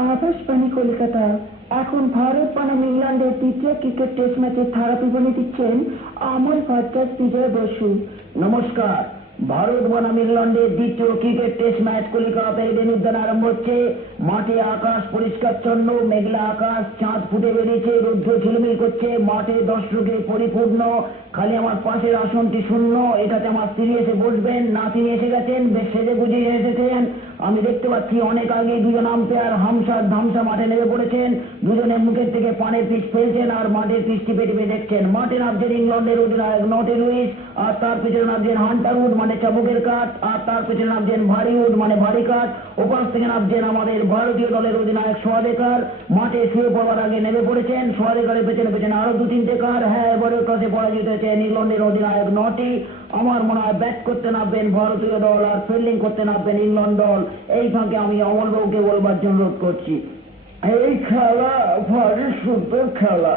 আকাশবাণী কলকাতা। এখন ভারত বনাম ইংল্যান্ডের দ্বিতীয় ক্রিকেট টেস্ট ম্যাচের ধারা বিবরণী দিচ্ছেন অমল ভট্টাচ, বিজয় বসু। নমস্কার। ভারত বনাম ইংল্যান্ডের দ্বিতীয় cricket test match Kolkata Eden উদ্যানে আরম্ভ হচ্ছে। মাঠে আকাশ পরিষ্কারচ্ছন্ন, মেঘলা আকাশ, চাঁদ ফুটে বেরিয়েছে, রৌদ্র ঝিলমিল করছে, মাঠে দর্শকে পরিপূর্ণ। খালি আমার পাশের আসনটি শূন্য, এটাতে আমার স্ত্রী এসে বসবেন, নাতিনি এসে গেছেন, বেশ সেজে গুজিয়ে এসেছেন। আমি দেখতে পাচ্ছি অনেক আগে দুজন আম্পায়ার হামসার ধামসা মাঠে নেমে পড়েছেন। দুজনের মুখের থেকে পানের পিচ ফেলছেন আর মাঠের পিচটি পেটে দেখছেন। মাঠে নামছেন ইংল্যান্ডের অধিনায়ক নটি লুইস, আর তার পেছনে নামছেন হান্টার উড মানে চাবুকের কাঠ, আর তার পেছনে নামছেন ভারী উড মানে ভারী কাঠ। ওপাশ থেকে নামছেন আমাদের ভারতীয় দলের অধিনায়ক সোয়াদেকার। মাঠে শুয়ে পড়ার আগে নেমে পড়েছেন। সোয়াদেকারের পেছনে পেছনে আরো দু তিনটে কার। হ্যাঁ, এবারে টসে পরাজিত হয়েছেন ইংল্যান্ডের অধিনায়ক নটি। আমার মনে হয় ব্যাট করতে নামবেন ভারতীয় দল আর ফিল্ডিং করতে নামবেন ইংল্যান্ড দল। এই ফাঁকে আমি অমলবাবুকে বলবার জন্য অনুরোধ করছি। এই খেলা ভারী সুন্দর খেলা।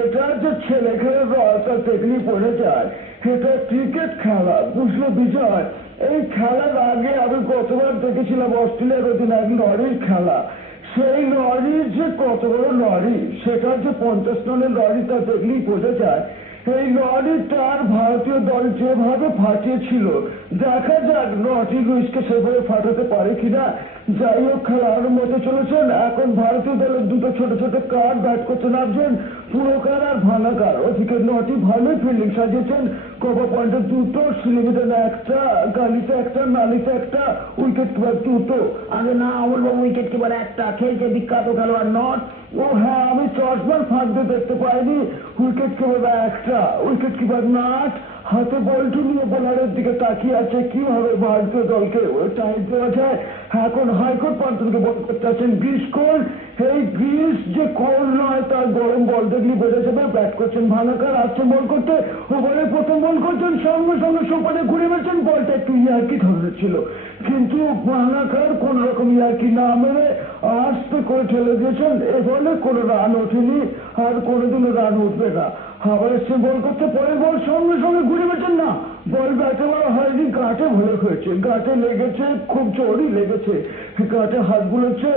এটা যে ছেলে খেলে দলটা দেখলি পড়ে যায়, এটা ক্রিকেট খেলা, বুঝলো বিজয়? এই খেলার আগে আমি কতবার দেখেছিলাম অস্ট্রেলিয়ার অধিনায়ক লরির খেলা। সেই লরির যে কত বড় লরি, সেটা যে 50 টনের লরি, তা দেখলেই বোঝা যায়। এই লরিটার ভারতীয় দল যেভাবে ফাটিয়েছিল, দেখা যাক নটি লুইসকে সেভাবে ফাটাতে পারে কিনা। যাই হোক, খেলা আরম্ভ হতে চলেছেন। এখন ভারতীয় দলের দুটো ছোট ছোট কার ব্যাট করতে নামছেন, পুরোকার আর ভাঙাকার। ওদিকে নটি ভালোই ফিল্ডিং সাজিয়েছেন। কভার পয়েন্টে দুটো, স্লিমিটনে একটা, গালিতে একটা, নালিতে একটা, উইকেট কিপার দুটো। আগে না, অমলবাবু উইকেট কিপার একটা, খেলছে বিখ্যাত খেলোয়াড় নট। ও হ্যাঁ, আমি চশমার ফাঁক দিয়ে দেখতে পাইনি। উইকেট কিপার একটা, উইকেট কিপার নাট হাতে বলটি নিয়ে বোলারের দিকে তাকিয়ে আছে। কিভাবে ভারতীয় দলকে ওই টাইম দেওয়া যায়। এখন হাইকোর্ট প্রান্তকে বল করতে আছেন গ্রিস কোল। এই গ্রিস যে কোল নয়, তার গরম বল দেখলি বোঝা যাবে। ব্যাট করছেন ভাঙাকার, আসছেন বল করতে। ওভারে প্রথম বল করছেন, সঙ্গে সঙ্গে সোপানে ঘুরে গেছেন। বলটা একটু ইয়ার্কি ধরনের ছিল, কিন্তু ভাঙাকার কোন রকম ইয়ার্কি না মেরে আস্তে করে ঠেলে দিয়েছেন। এ বলে কোনো রান ওঠেনি, আর কোনোদিনও রান উঠবে না। আবার এসে বল করতে, পরে বল সঙ্গে সঙ্গে ঘুরে গেছেন না। বল ব্যাটে বলা হয়নি, গাঁটে ভুলে হয়েছে। গাঁটে লেগেছে, খুব জোরই লেগেছে। গাঁটে হাত বুলেছে।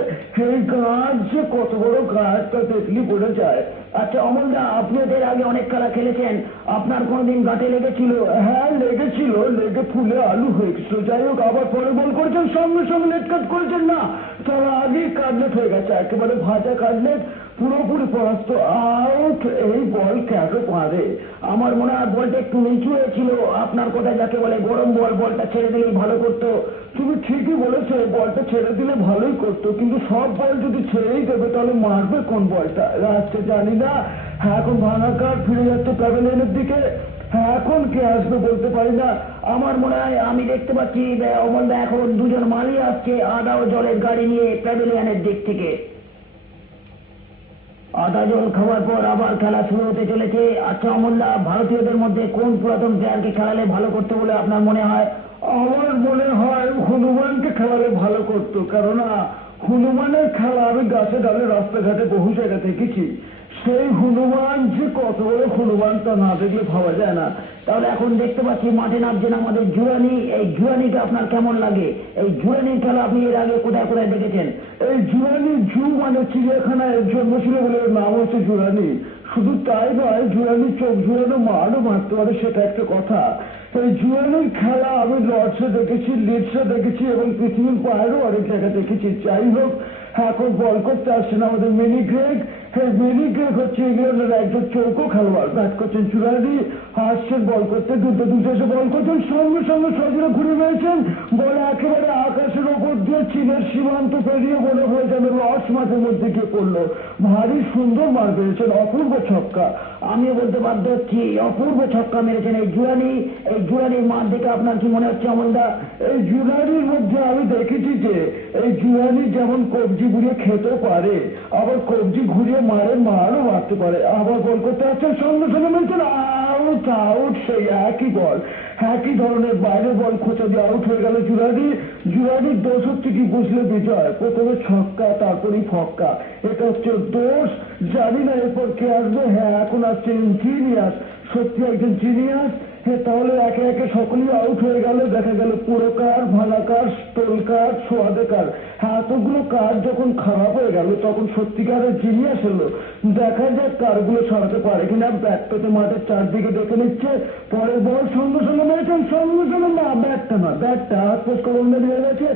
এই গাঁট যে কত বড় গাঁট, তা দেখলি বোঝা যায়। আচ্ছা অমলদা, আপনি এর আগে অনেক খেলা খেলেছেন, আপনার কোনোদিন গাঁটে লেগেছিল? হ্যাঁ লেগেছিল, লেগে ফুলে আলু হয়ে গেছিল। যাই হোক, আবার পরে বল করেছেন, সঙ্গে সঙ্গে নেট কাট করেছেন না, তার আগেই কাটলেট হয়ে গেছে, একেবারে ভাজা কাটলেট, পুরোপুরি পরাস্ত, আউট। এই বল কেন পারে? আমার মনে হয় বলটা একটু নিচু হয়েছিল। আপনার কোথায় যাকে বলে গরম বল, বলটা ছেড়ে দিলেই ভালো করতো। তুমি ঠিকই বলেছো, বলটা ছেড়ে দিলে ভালোই করতো, কিন্তু সব বল যদি ছেড়েই দেবে, তাহলে মারবে কোন বলটা? রাস্তে জানি না। এখন ভাঙাকার ফিরে যাচ্ছে প্যাভিলিয়নের দিকে। এখন কে আসবে বলতে পারি না। আমার মনে হয় আমি দেখতে পাচ্ছি অমলদা, এখন দুজন মালি আসছে আদা ও জলের গাড়ি নিয়ে প্যাভিলিয়নের দিক থেকে। আদা জল খাওয়ার পর আবার খেলা শুরু হতে চলেছে। আচ্ছা অমলদা, ভারতীয়দের মধ্যে কোন পুরাতন প্লেয়ারকে খেলালে ভালো করতে বলে আপনার মনে হয়? আমার মনে হয় হনুমানকে খেলালে ভালো করতো, কেননা হনুমানের খেলা আমি গাছে ডালে রাস্তাঘাটে বহু জায়গায় দেখেছি। সেই হনুমান যে কত বড় হনুমান, তা না দেখলে ভাবা যায় না। তাহলে এখন দেখতে পাচ্ছি মাঠে নামছেন আমাদের জুরানি। এই জুরানিকে আপনার কেমন লাগে? এই জুরানির খেলা আপনি এর আগে কোথায় কোথায় দেখেছেন? এই জুরানি, জু মানে চিড়িয়াখানায় জন্মেছিল বলে ওর নাম হচ্ছে জুরানি। শুধু তাই নয়, জুরানি চোখ জুড়ানো মারও মারতে পারে, সেটা একটা কথা। এই জুরানির খেলা আমি লর্ডসে দেখেছি, লিডসে দেখেছি, এবং পৃথিবীর বাইরেও অনেক জায়গায় দেখেছি। যাই হোক, এখন বল করতে আসছেন আমাদের মিনি গ্রেগ। মিনি গ্রেগ হচ্ছে ইংল্যান্ডের একজন চৌকো খেলোয়াড়। ব্যাট করছেন জুরানি, আসছেন বল করতে, দুটো এসে বল করছেন, সঙ্গে সঙ্গে সজরে ঘুরে রয়েছেন। বল একেবারে আকাশের ওপর দিয়ে চীনের সীমান্ত পেরিয়ে মনে হয়ে যেন লর্ডস মাঠের মধ্যে গিয়ে পড়লো। ভারী সুন্দর মার পেয়েছেন, অপূর্ব ছক্কা। আমিও বলতে বাধ্য হচ্ছি, অপূর্ব ছক্কা মেরেছেন এই জুরানি। এই জুরানির মাঠ দেখে আপনার কি মনে হচ্ছে অমলদা? এই জুরানির মধ্যে আমি দেখেছি যে এই জুরানি যেমন কবজি ঘুরিয়ে খেতে পারে, আবার কবজি ঘুরিয়ে মারও মারতে পারে। আবার বল করতে আসছে, সঙ্গে সঙ্গে মেরেছেন আউট। আউট, সেই একই বল, একই ধরনের বাইরে বল খোঁচা দিয়ে আউট হয়ে গেল জুরানি। জুরানির দোষ হচ্ছে কি বুঝলে বিজয়? প্রথমে ছক্কা, তারপরেই ফক্কা, এটা হচ্ছে দোষ। জানি না এরপর কে আসবে। হ্যাঁ, এখন আসছে জিনিয়াস, সত্যি একজন জিনিয়াস। তাহলে একে একে সকলেই আউট হয়ে গেল। দেখা গেল পুরকার, ভালাকার, হোটেল কার্ড, সোয়াদে কার্ড, হ্যাঁ এতগুলো কার্ড যখন খারাপ হয়ে গেল তখন সত্যিকারের জিনিয়াস এলো। দেখা যাক কার্ডগুলো সরাতে পারে কিনা। ব্যাট পেতে মাঠের চারদিকে দেখে নিচ্ছে, পরের বল সঙ্গে সঙ্গে মেরেছেন, সঙ্গে সঙ্গে না, ব্যাটটা না, ব্যাটটা হাতপোস করে অন্যের হয়ে গেছে।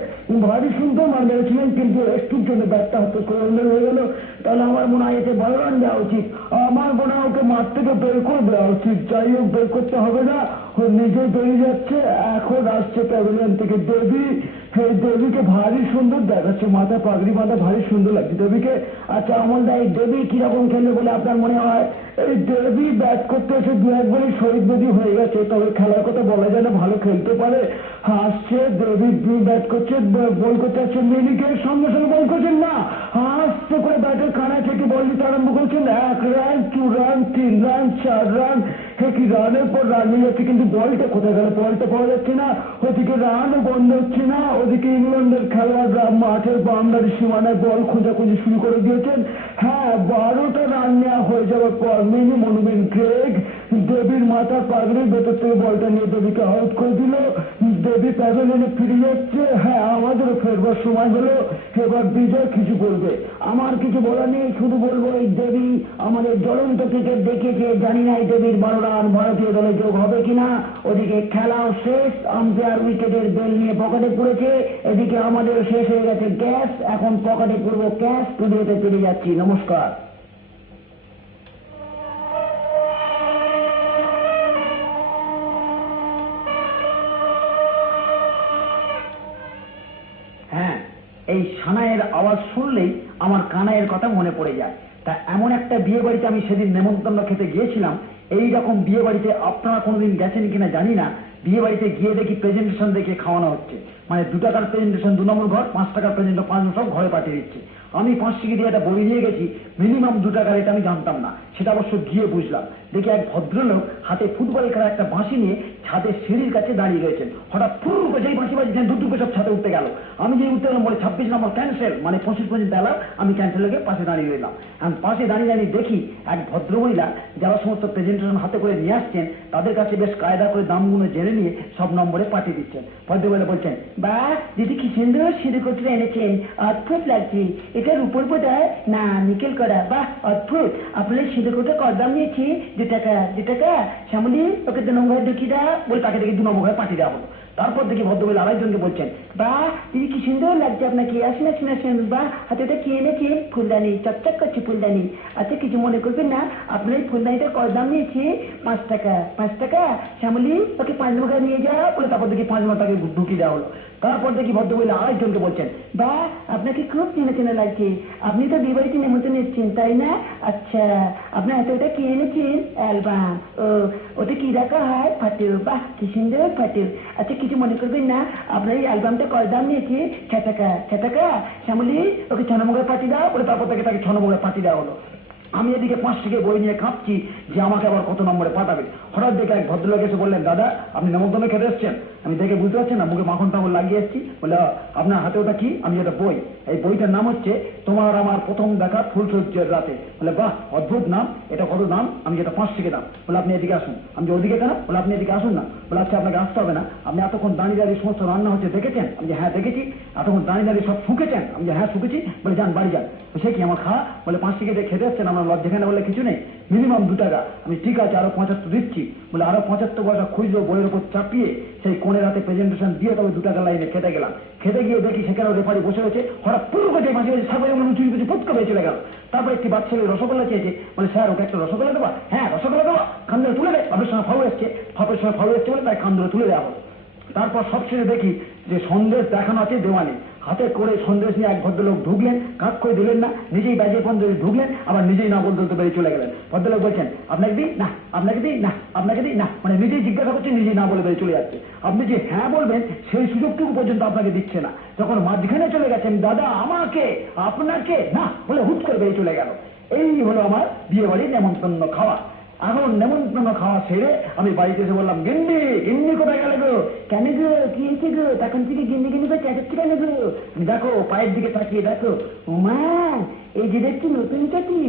ভারী সুন্দর মার মেরেছিলেন, কিন্তু একটুর জন্য ব্যাটটা হাতপোস করে অন্যের হয়ে গেল। তাহলে আমার মনে হয় এতে বড় রান দেওয়া উচিত। আমার মনে হয় ওকে মাঠ থেকে বের করে দেওয়া উচিত। যাই হোক, বের করতে হবে না, ও নিজেই বেরিয়ে যাচ্ছে। এখন আসছে প্যাভিলিয়ন থেকে দেবী। এই দেবীকে ভারী সুন্দর দেখাচ্ছে, মাথা পাগড়ি বাঁধা ভারী সুন্দর লাগছে দেবীকে। আচ্ছা অমল দা, এই দেবী কিরকম খেলবে বলে আপনার মনে হয়? এই দেবী ব্যাট করতে এসে দু একবারই শহীদ বেদি হয়ে গেছে, তবে খেলার কথা বলা যায় না, ভালো খেলতে পারে। আসছে দেবী, ব্যাট করছে, বল করতে আসছে, মিলিকে সঙ্গে সঙ্গে বল করছেন না, আস্তে করে ব্যাটের কানায় থেকে বল দিতে আরম্ভ করছেন। 1 রান, 2 রান, 3 রান, 4 রান, কি রানের পর রান নিয়ে যাচ্ছে, কিন্তু বলটা কোথায় গেল? বলটা পাওয়া যাচ্ছে না। ওদিকে রানও বন্ধ হচ্ছে না। ওদিকে ইংল্যান্ডের খেলোয়াড়রা মাঠের বাউন্ডারি সীমানায় বল খোঁজাখুঁজি শুরু করে দিয়েছেন। হ্যাঁ, 12টা রান নেওয়া হয়ে যাওয়ার পর মিনি মনুমেন্ট গ্রেগ দেবীর মাথার পাগড়ির ভেতর থেকে বলটা নিয়ে দেবীকে আউট করে দিল। দেবী প্যাভিলিয়নে ফিরে যাচ্ছে। হ্যাঁ, আমাদেরও ফেরবার সময় হলো। এবার বিজয় কিছু বলবে। আমার কিছু বলার নেই, শুধু বলবো এই দেবী আমাদের জ্বলন্ত ক্রিকেট দেখিয়েছে। জানি না এই দেবীর 12 রান ভারতীয় দলে যোগ হবে কিনা। ওদিকে খেলাও শেষ, আম্পায়ার উইকেটের বেল নিয়ে পকেটে পড়েছে। এদিকে আমাদের শেষ হয়ে গেছে গ্যাস, এখন পকেটে পড়ব ক্যাশ। স্টুডিওতে ফিরে যাচ্ছি, নমস্কার। হ্যাঁ, এই সানাইয়ের আওয়াজ শুনলেই আমার কানাইয়ের কথা মনে পড়ে যায়। তা এমন একটা বিয়ে বাড়িতে আমি সেদিন নেমন্তন্ন খেতে গিয়েছিলাম। এই রকম বিয়ে বাড়িতে আপনারা কোনোদিন গেছেন কিনা জানি না। বিয়ে বাড়িতে গিয়ে দেখি প্রেজেন্টেশন দেখে খাওয়ানো হচ্ছে, মানে 2 টাকার প্রেজেন্টেশন 2 নম্বর ঘর, 5 টাকার প্রেজেন্টেশন 5 সব ঘরে পাঠিয়ে দিচ্ছে। আমি 5 টাকা দিয়ে একটা বই নিয়ে গেছি, মিনিমাম 2 টাকার, এটা আমি জানতাম না, সেটা অবশ্য গিয়ে বুঝলাম। দেখি এক ভদ্রলোক হাতে ফুটবল খেলার একটা বাঁশি নিয়ে ছাদের সিঁড়ির কাছে দাঁড়িয়ে রয়েছেন। হঠাৎ ফুল করে যেই বাঁশি বাজিয়েছেন, দুটো সব ছাদে উঠতে গেল। আমি যে উঠতে গেলাম বলে 26 নম্বর ক্যান্সেল, মানে 25 পর্যন্ত এলাম। আমি ক্যান্সেল হয়ে পাশে দাঁড়িয়ে রইলাম। আমি পাশে দাঁড়িয়ে দাঁড়িয়ে দেখি এক ভদ্রমহিলা যারা সমস্ত প্রেজেন্টেশন হাতে করে নিয়ে আসছেন, তাদের কাছে বেশ কায়দা করে দামগুলো জেনে নিয়ে সব নম্বরে পাঠিয়ে দিচ্ছেন। ভদ্রমহিলা বলছেন, বা দিদি কি সুন্দর সিঁড়িকোটটা এনেছেন, অদ্ভুত লাগছে। এটার উপর বোধহয় না নিকেল করা, বাহ অদ্ভুত। আপনার সিঁড়িকোটটা কত দাম নিয়েছি? 2 টাকা। 2 টাকা? শ্যামলী, ওকে 2 নম্বর ঢুকিয়ে দাও বলে তাকে দেখি 2 নম্বর ঘরে পাঠিয়ে দেওয়া হলো। তারপর দেখি ভদ্রমহিলা আরেকজনকে বলছেন, বা দিদি কি সুন্দর লাগছে আপনাকে, আসেন আসেন আসেন, বা হাতে ওটা কি এনেছেন? ফুলদানি, চকচক করছে ফুলদানি। আচ্ছা কিছু মনে করবেন না, আপনার এই ফুলদানিটা কত দাম নিয়েছে? 5 টাকা। 5 টাকা? শ্যামলী, ওকে 5 নম্বর ঘরে নিয়ে যাও বলে তারপর দেখি 5 নম্বর তাকে ঢুকিয়ে দেওয়া হলো। তারপর দেখি ভদ্রমহিলা আরেকজনকে বলছেন, বা আপনাকে খুব চেনা চেনা লাগছে, আপনি তো বিয়ে বাড়িতে নেমন্তন্ন এসেছেন তাই না? আচ্ছা, আপনার হাতে ওটা কি এনেছেন? অ্যালবাম। ও, ওটা কি রাখা হয়? ফাটে। বাহ কি সুন্দর ফাটে। আচ্ছা কিছু মনে করবেন না, আপনার এই অ্যালবামটা কত দাম নিয়েছে? 6 টাকা। 6 টাকা? শ্যামলী, ওকে 6 নম্বর ঘরে পাঠিয়ে দাও বলে তারপর তাকে 6 নম্বর ঘরে পাঠিয়ে দেওয়া হলো। আমি এদিকে 5 টাকা বই নিয়ে কাঁপছি যে আমাকে আবার কত নম্বরে পাঠাবে। হঠাৎ দেখে এক ভদ্রলোক এসে বললেন, দাদা আপনি নেমন্তন্ন খেতে এসছেন? আমি দেখে বুঝতে পারছেন না, মুখে মাখন টাখন লাগিয়ে এসেছি। বলে, আপনার হাতে ওটা কি? আমি এটা বই, এই বইটার নাম হচ্ছে তোমার আমার প্রথম দেখা ফুলসজ্জের রাতে। বলে, বাহ অদ্ভুত নাম, এটা কত দাম? আমি যেটা 5 টাকা দাম। বলে, আপনি এদিকে আসুন। আমি যে ওদিকে কেন? বলে, আপনি এদিকে আসুন না। বলে, আচ্ছা আপনাকে আসতে হবে না, আপনি এতক্ষণ দাঁড়িয়ে দাঁড়িয়ে সমস্ত রান্না হচ্ছে দেখেছেন? আমি যে হ্যাঁ দেখেছি। এতক্ষণ দাঁড়িয়ে দাঁড়িয়ে সব শুকেছেন? আমি যে হ্যাঁ শুকেছি। বলে, যান বাড়ি যান। সে কি আমার খাওয়া? বলে, 5 টাকা দিয়ে খেতে এসছেন, আমার লজ্জাখানে বলে কিছু নেই, মিনিমাম 2 টাকা। আমি ঠিক আছে আরো 75 দিচ্ছি। বলে, আরো 75 পয়সা খুঁজলো বইয়ের উপর চাপিয়ে সেই কোণের হাতে প্রেজেন্টেশন দিয়ে তবে 2 টাকা লাইনে খেতে গেলাম। খেতে গিয়ে দেখি সেখানে রেফারি বসে রয়েছে। হঠাৎ পুরো করে মাঝে মাঝে সবাই উঁচু উঁচু ফুটকা হয়ে চলে গেল। তারপর একটি বাচ্চা রসগোল্লা চেয়েছে। বলে, স্যার ওকে একটা রসগোল্লা দেবা? হ্যাঁ রসগোল্লা দেবা। খান ধরে তুলে দেয়, বাপের সঙ্গে ফাউ এসছে, ফাপের সঙ্গে ফাউ এসছে বলে তাই খান ধরে তুলে দেওয়া হলো। তারপর সবশেষে দেখি যে সন্দেশ দেখানো আছে দেওয়ালে, হাতে করে সন্দেশ নিয়ে এক ভদ্রলোক ঢুকলেন, কাজ করে দিলেন না, নিজেই বাজিয়ে ফোন ধরে ঢুকলেন, আবার নিজেই না বলতে বেরিয়ে চলে গেলেন। ভদ্রলোক বলছেন, আপনাকে দিই না, আপনাকে দিই না, আপনাকে দিই না, মানে নিজেই জিজ্ঞাসা করছে, নিজেই না বলে বেরিয়ে চলে যাচ্ছে। আপনি যে হ্যাঁ বলবেন সেই সুযোগটুকু পর্যন্ত আপনাকে দিচ্ছে না। যখন মাঝখানে চলে গেছেন, দাদা আমাকে, আপনাকে না বলে হুট করে বেরিয়ে চলে গেল। এই হলো আমার বিয়ে বাড়ির নেমন্তন্ন খাওয়া। এখন নেমন্তন্ন খাওয়া সেরে আমি বাড়িতে এসে বললাম, গিন্নি গিন্নি কোথায় গেলে গো? কেন গো, কি হয়েছে গো? তখন থেকে গিন্নি গিন্নি করে চেঁচাচ্ছি কেন গো? দেখো পায়ের দিকে তাকিয়ে দেখো। মা, এই যে দেখছি নতুন চাটি,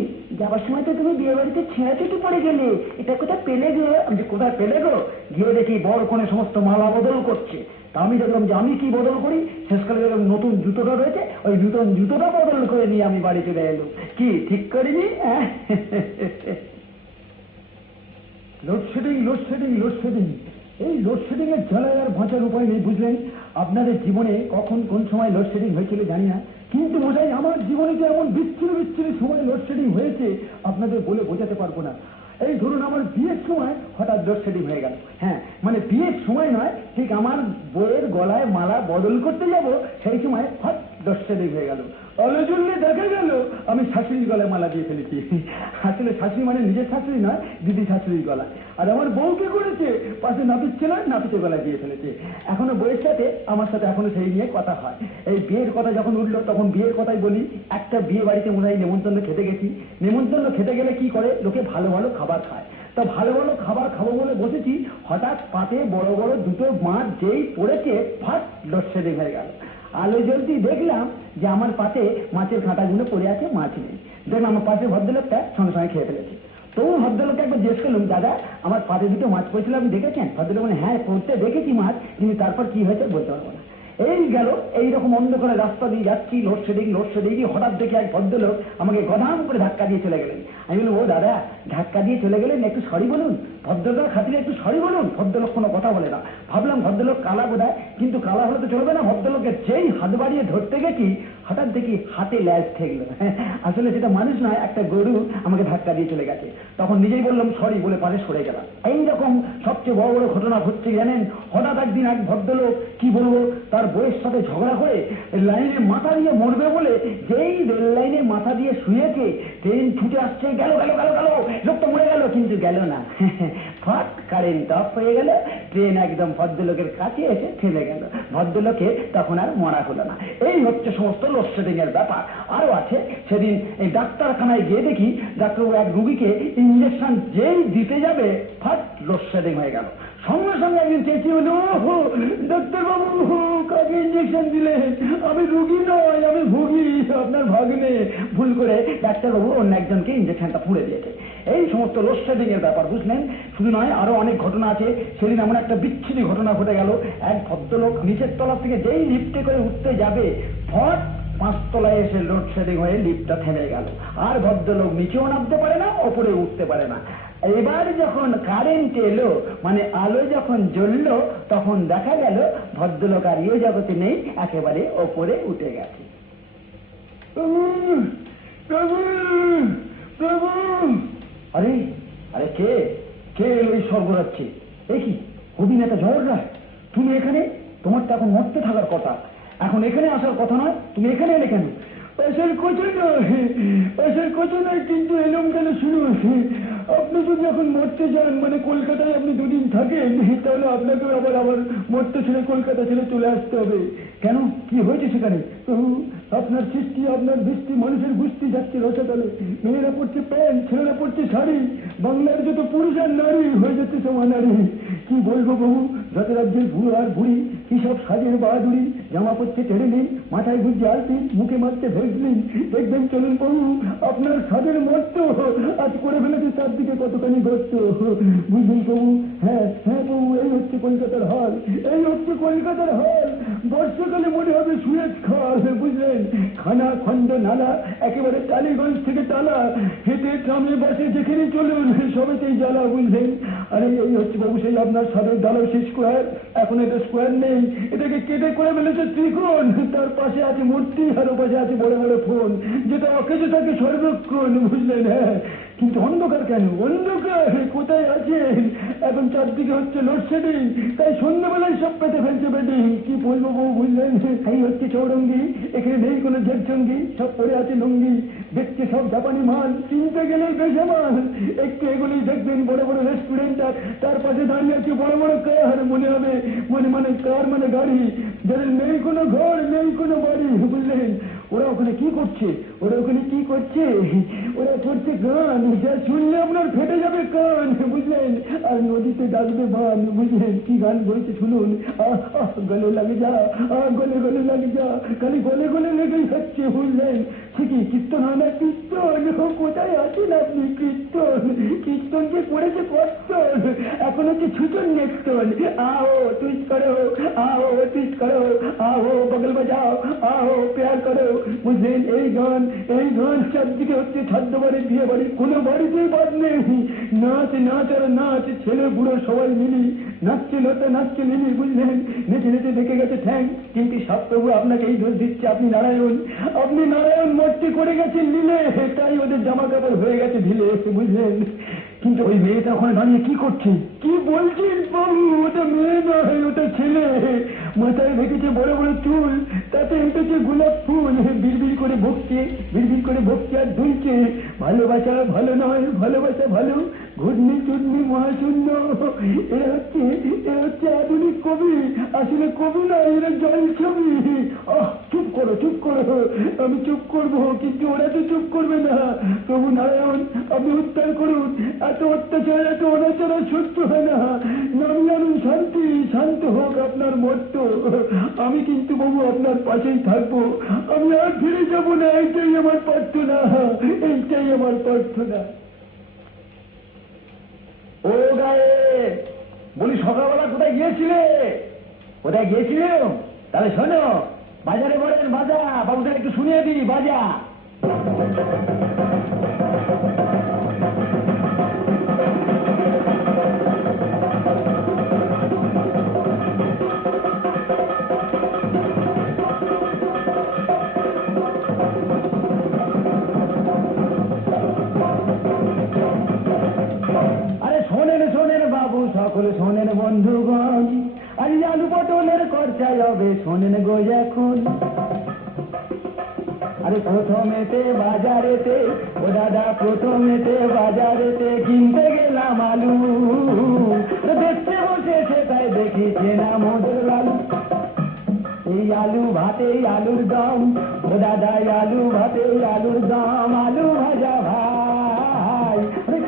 যাওয়ার সময় তো তুমি বিয়ে বাড়িতে ছেঁড়া চটি পড়ে গেলে, এটা কোথায় পেলে গো? আমি যে কোথায় পেলে গো? গিয়ে দেখি বড় কোণে সমস্ত মালা বদল করছে। তা আমি দেখলাম যে আমি কি বদল করি, শেষকালে দেখলাম নতুন জুতোটা রয়েছে, ওই নতুন জুতোটা বদল করে নিয়ে আমি বাড়ি চলে এলো। কি ঠিক করিনি? লোডশেডিং লোডশেডিং লোডশেডিং, এই লোডশেডিং এর জ্বালায় আর বাঁচার উপায় নেই, বুঝলেন? আপনাদের জীবনে কখন কোন সময় লোডশেডিং হয়েছিল জানি না, কিন্তু বোঝাই আমার জীবনে যে এমন বিচ্ছিন্ন বিচ্ছিন্ন সময় লোডশেডিং হয়েছে আপনাদের বলে বোঝাতে পারবো না। এই ধরুন আমার বিয়ের সময় হঠাৎ লোডশেডিং হয়ে গেল। হ্যাঁ, মানে বিয়ের সময় নয়, ঠিক আমার বইয়ের গলায় মালা বদল করতে যাব সেই সময় হঠাৎ লোডশেডিং হয়ে গেল। আলো জ্বললে দেখা গেল আমি শাশুড়ির গলায় মালা দিয়ে ফেলেছি। আসলে শাশুড়ি মানে নিজের শাশুড়ি নয়, দিদি শাশুড়ির গলা। আর আমার বউকে করেছে, পাশে নাপিত ছিল, নাপিতের গলায় দিয়ে ফেলেছে। এখনো বউয়ের সাথে আমার সাথে এখনো সেই নিয়ে কথা হয়। এই বিয়ের কথা যখন উঠলো তখন বিয়ের কথাই বলি। একটা বিয়ে বাড়িতে মনে হয় নেমন্তন্ন খেতে গেছি। নেমন্তন্ন খেতে গেলে কি করে, লোকে ভালো ভালো খাবার খায়। তা ভালো ভালো খাবার খাবো বলে বসেছি, হঠাৎ পাতে বড় বড় দুটো মাছ যেই পড়েছে, ফাট লোডশেডিং হয়ে গেল। আলো জ্বলতি দেখলাম যে আমার পাতে মাছের কাঁটাগুলো পড়ে আছে, মাছ নেই। দেখলাম আমার পাশে ভদ্রলোকটা সঙ্গে সঙ্গে খেয়ে ফেলেছে। তবু ভদ্রলোককে একবার জিজ্ঞেস করলাম, দাদা আমার পাতে দুটো মাছ পড়েছিল আপনি দেখেছেন? ভদ্রলোক বলে, হ্যাঁ পড়তে দেখেছি মাছ, কিন্তু তারপর কি হয়েছে বলতে পারবো না। এই গেল এইরকম অন্ধকারে রাস্তা দিয়ে যাচ্ছি, লোডশেডিং লোডশেডিং, হঠাৎ দেখে এক ভদ্রলোক আমাকে গধাম করে ধাক্কা দিয়ে চলে গেলেন। আমি বললাম, ও দাদা ধাক্কা দিয়ে চলে গেলেন, একটু সরি বলুন। ভদ্রতার খাতিরে একটু সরি বলুন। ভদ্রলোক কোনো কথা বলে না। ভাবলাম ভদ্রলোক কালা বোধহয়, কিন্তু কালা হলে তো চলবে না। ভদ্রলোকের যেই হাত বাড়িয়ে ধরতে গেছি, হঠাৎ দেখি হাতে ল্যাজ ঠেকলো। আসলে সেটা মানুষ নয়, একটা গরু আমাকে ধাক্কা দিয়ে চলে গেছে। তখন নিজেই বললাম সরি বলে পাশে সরে গেলাম। এইরকম সবচেয়ে বড় বড় ঘটনা হচ্ছে জানেন, হঠাৎ একদিন এক ভদ্রলোক কি বলবো, তার বউয়ের সাথে ঝগড়া করে লাইনের মাথা দিয়ে মরবে বলে যেই রেল লাইনের মাথা দিয়ে শুয়েছে, ট্রেন ছুটে আসছে, গেল গেল গেল গেল, লোকটা মরে গেল, কিন্তু গেল না। ফাট কারেন্ট অফ হয়ে গেল, ট্রেন একদম ভদ্রলোকের কাছে এসে থেমে গেল। ভদ্রলোকে তখন আর মরা হলো না। এই হচ্ছে সমস্ত লোডশেডিং এর ব্যাপার। আরো আছে, সেদিন এই ডাক্তারখানায় গিয়ে দেখি ডাক্তারবাবু এক রুগীকে ইঞ্জেকশন যেই দিতে যাবে, ফাট লোডশেডিং হয়ে গেল। সঙ্গে সঙ্গে একদিন চেঁচিয়ে বলল, ও ডাক্তারবাবু কাকে ইঞ্জেকশন দিলেন? আমি রুগী নয়, আমি ভুগি, আপনার ভাগ্নে ভুল করে ডাক্তারবাবু অন্য একজনকে ইঞ্জেকশনটা পুড়ে দিয়েছে। এই সমস্ত লোডশেডিং এর ব্যাপার, বুঝলেন? শুধু নয়, আরো অনেক ঘটনা আছে। সেদিন এমন একটা বিচ্ছিন্ন ঘটনা ঘটে গেল, এক ভদ্রলোক নিচের তলা থেকে যেই লিফটে করে উঠতে যাবে, ফট 5 তলায় এসে লোডশেডিং হয়ে লিফটটা থেমে গেল। আর ভদ্রলোক নিচেও নামতে পারে না, ওপরে উঠতে পারে না। এবার যখন কারেন্ট এলো, মানে আলো যখন জ্বললো, তখন দেখা গেল ভদ্রলোক আর ইয়ে জগতে নেই, একেবারে ওপরে উঠে গেছে। আরে আরে কে কে এলো এই সর্বরাজ্যে? এই কি অভিনেতা জহর রায়, তুমি এখানে? তোমার তো এখন মরতে থাকার কথা, এখন এখানে আসার কথা নয়, তুমি এখানে এলে কেন? পয়সার কথা নয়, কিন্তু এলাম কেন শুনুন। আপনি তো যখন মরতে যান, মানে কলকাতায় আপনি দুদিন থাকেন, তাহলে আপনাকে আবার মরতে ছেড়ে কলকাতা ছেড়ে চলে আসতে হবে। কেন, কি হয়েছে সেখানে? আপনার সৃষ্টি, আপনার দৃষ্টি মানুষের গুষ্টি যাচ্ছে রসাতলে। মেয়েরা পড়ছে প্যান্ট, ছেলেরা পড়ছে শাড়ি, বাংলার যত পুরুষ আর নারী হয়ে যাচ্ছে সমানারী। কি বলবো বহু, যত রাজ্যের বুড়ো আর বুড়ি, কি সব সাজের বাহাদুরি, জামা পড়ছে টেড়ে নেই, মাথায় বুঝছে আলতি, মুখে মারছে ভেজলিন। দেখবেন চলুন বহু, আপনার সাজের মর্ত আজ করে ফেলেছে চারদিকে কতখানি গর্ত। বুঝলেন প্রভু? হ্যাঁ হ্যাঁ প্রভু, এই হচ্ছে কলকাতার হাল, এই হচ্ছে কলকাতার হাল। বর্ষাকালে মনে হবে সুয়েজ খাল, বুঝলেন? খানা খন্ড নালা, একেবারে টালিগঞ্জ থেকে টালা, হেঁটে ট্রামে বাসে যেখানে চলুন সবেতেই জ্বালা, বুঝলেন? আরে এই হচ্ছে বাবু সেই আপনার সাদের ডালাসি স্কোয়ার। এখন এটা স্কোয়ার নেই, এটাকে কেটে করে ফেলেছে ত্রিকোণ। তার পাশে আছে মূর্তি, আর পাশে আছে বড় বড় ফোন, যেটা অকেজো থাকে সর্বক্ষণ, বুঝলেন? হ্যাঁ, কিন্তু অন্ধকার কেন? অন্ধকার কোথায় আছেন? এখন চারদিকে হচ্ছে লোডশেডিং, তাই সন্ধ্যাবেলায় সব পেতে ফেলছে বেডিং। কি বলবো বউ, বুঝলেন? এই হচ্ছে চৌরঙ্গি, এখানে নেই কোনো জেটজঙ্গি, সব পড়ে আছে লুঙ্গি, দেখছে সব জাপানি মাল, চিনতে গেলে বেসামাল। একটু এগুলোই দেখবেন বড় বড় রেস্টুরেন্ট, তার পাশে দাঁড়িয়ে আছে বড় বড় কার, মনে হবে মানে কার মানে গাড়ি, যাদের নেই কোনো ঘর, নেই কোনো বাড়ি, বুঝলেন? ওরা ওখানে কি করছে? ওরা ওখানে কি করছে? ওরা করছে গান, যা শুনলে আপনার ফেটে যাবে কান, বুঝলেন? আর নদীতে ডাকবে বান, বুঝলেন? কি গান বলছে শুনুন। আহ আহ গলে লাগে যা, গলে গলে লাগে যা, খালি গলে গলে লেগেই যাচ্ছে, বুঝলেন? সে কি কীর্তন হয় না? কীর্তন কোথায় আছেন আপনি? কীর্তন, কীর্তনকে করেছে কর্তন, এখন হচ্ছে ছুচন নেক্তন। आओ ट्विस्ट करो, आओ ट्विस्ट करो, आओ बगल बजाओ, आओ प्यार करो, বুঝলেন? এই গান চারদিকে হচ্ছে ছাদ্য বাড়ি, বিয়ে বাড়ি, কোনো বাড়িতেই বাদ নেই। নাচ নাচ আর নাচ, ছেলে বুড়ো সবাই মিলি নাচছে, লতা নাচছে লিলি, বুঝলেন? নেচে নেচে দেখে গেছে ঠ্যাং। কিন্তু সব প্রভু আপনাকে এই দোষ দিচ্ছে, আপনি নারায়ণ মূর্তি করে গেছেন লীলে, তাই ওদের জামা কাপড় হয়ে গেছে ঢিলে, বুঝলেন? কিন্তু ওই মেয়েটা ওখানে দাঁড়িয়ে কি করছে? কি বলছেন বাবু? ওটা মেয়ে নয়, ওটা ছেলে। মাথায় রেখেছে বড় বড় চুল, তাতে উঠেছে গোলাপ ফুল, বিড়বিড় করে বকছে আর দুলছে। ভালোবাসা ভালো নয়, ভালোবাসা ভালো, ঘূর্ণি চূর্ণি মহাশূন্য। এরা হচ্ছে আধুনিক কবি, আসলে কবি না, এরা জল ছবি। চুপ করো, আমি চুপ করবো, কিন্তু ওরা তো চুপ করবে না। প্রভু নারায়ণ, আপনি উদ্ধার করুন, এত অত্যাচার, এত অনাচার সহ্য হয় না। নামি আনুন শান্তি, শান্ত হোক আপনার মর্ত। আমি কিন্তু বাবু আপনার পাশেই থাকবো, আমি আর ফিরে যাবো না। এইটাই আমার প্রার্থনা, এইটাই আমার প্রার্থনা। ও গায়ে বলি, সকালবেলা কোথায় গিয়েছিলে? তাহলে শোনো, বাজারে বলেন বাজা, বাবুদের একটু শুনিয়ে দিই, বাজা। আরে শোনেন বাবু, সকলে শোনেন বন্ধুগণ, আজ আলু পটলের খরচায় হবে, শোনেন গো এখন। আরে প্রথমেতে বাজারেতে, ও দাদা প্রথমেতে বাজারেতে কিনতে গেলাম আলু, দেখতে বসেছে তাই দেখেছে না মোদের লালু। এই আলু ভাতে আলুর দম, ও দাদা আলু ভাতে আলুর দম, আলু ভাজা ভাই,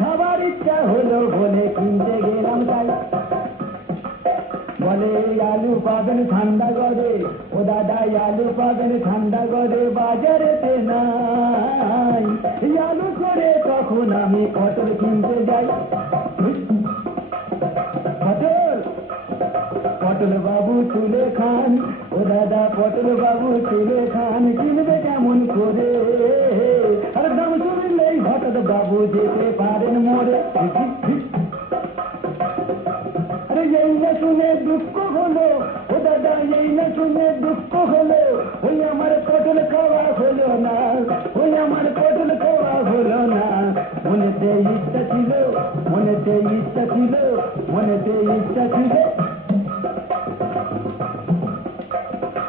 খাবার ইচ্ছা হলো বলে কিনতে গেলাম তাই। বলে আলু পাবেন ঠান্ডা গড়ে, ও দাদা আলু পাবেন ঠান্ডা গড়ে, বাজারেতে নাই। আলু করে তখন আমি পটল কিনতে যাই। পটল বাবু তুলে খান, ও দাদা পটল বাবু তুলে খান, কিনবে কেমন করে? আর দাম শুনলেই হঠাৎ বাবু যেতে পারেন মরে। আরে এই না শুনে দুঃখ হলো, ও দাদা এই না শুনে দুঃখ হলো, ওই আমার পটল খাওয়া হলো না, ওই আমার পটল খাওয়া হলো না। মনেতে ইচ্ছা ছিল, মনেতে ইচ্ছা ছিল, মনেতে ইচ্ছা ছিল।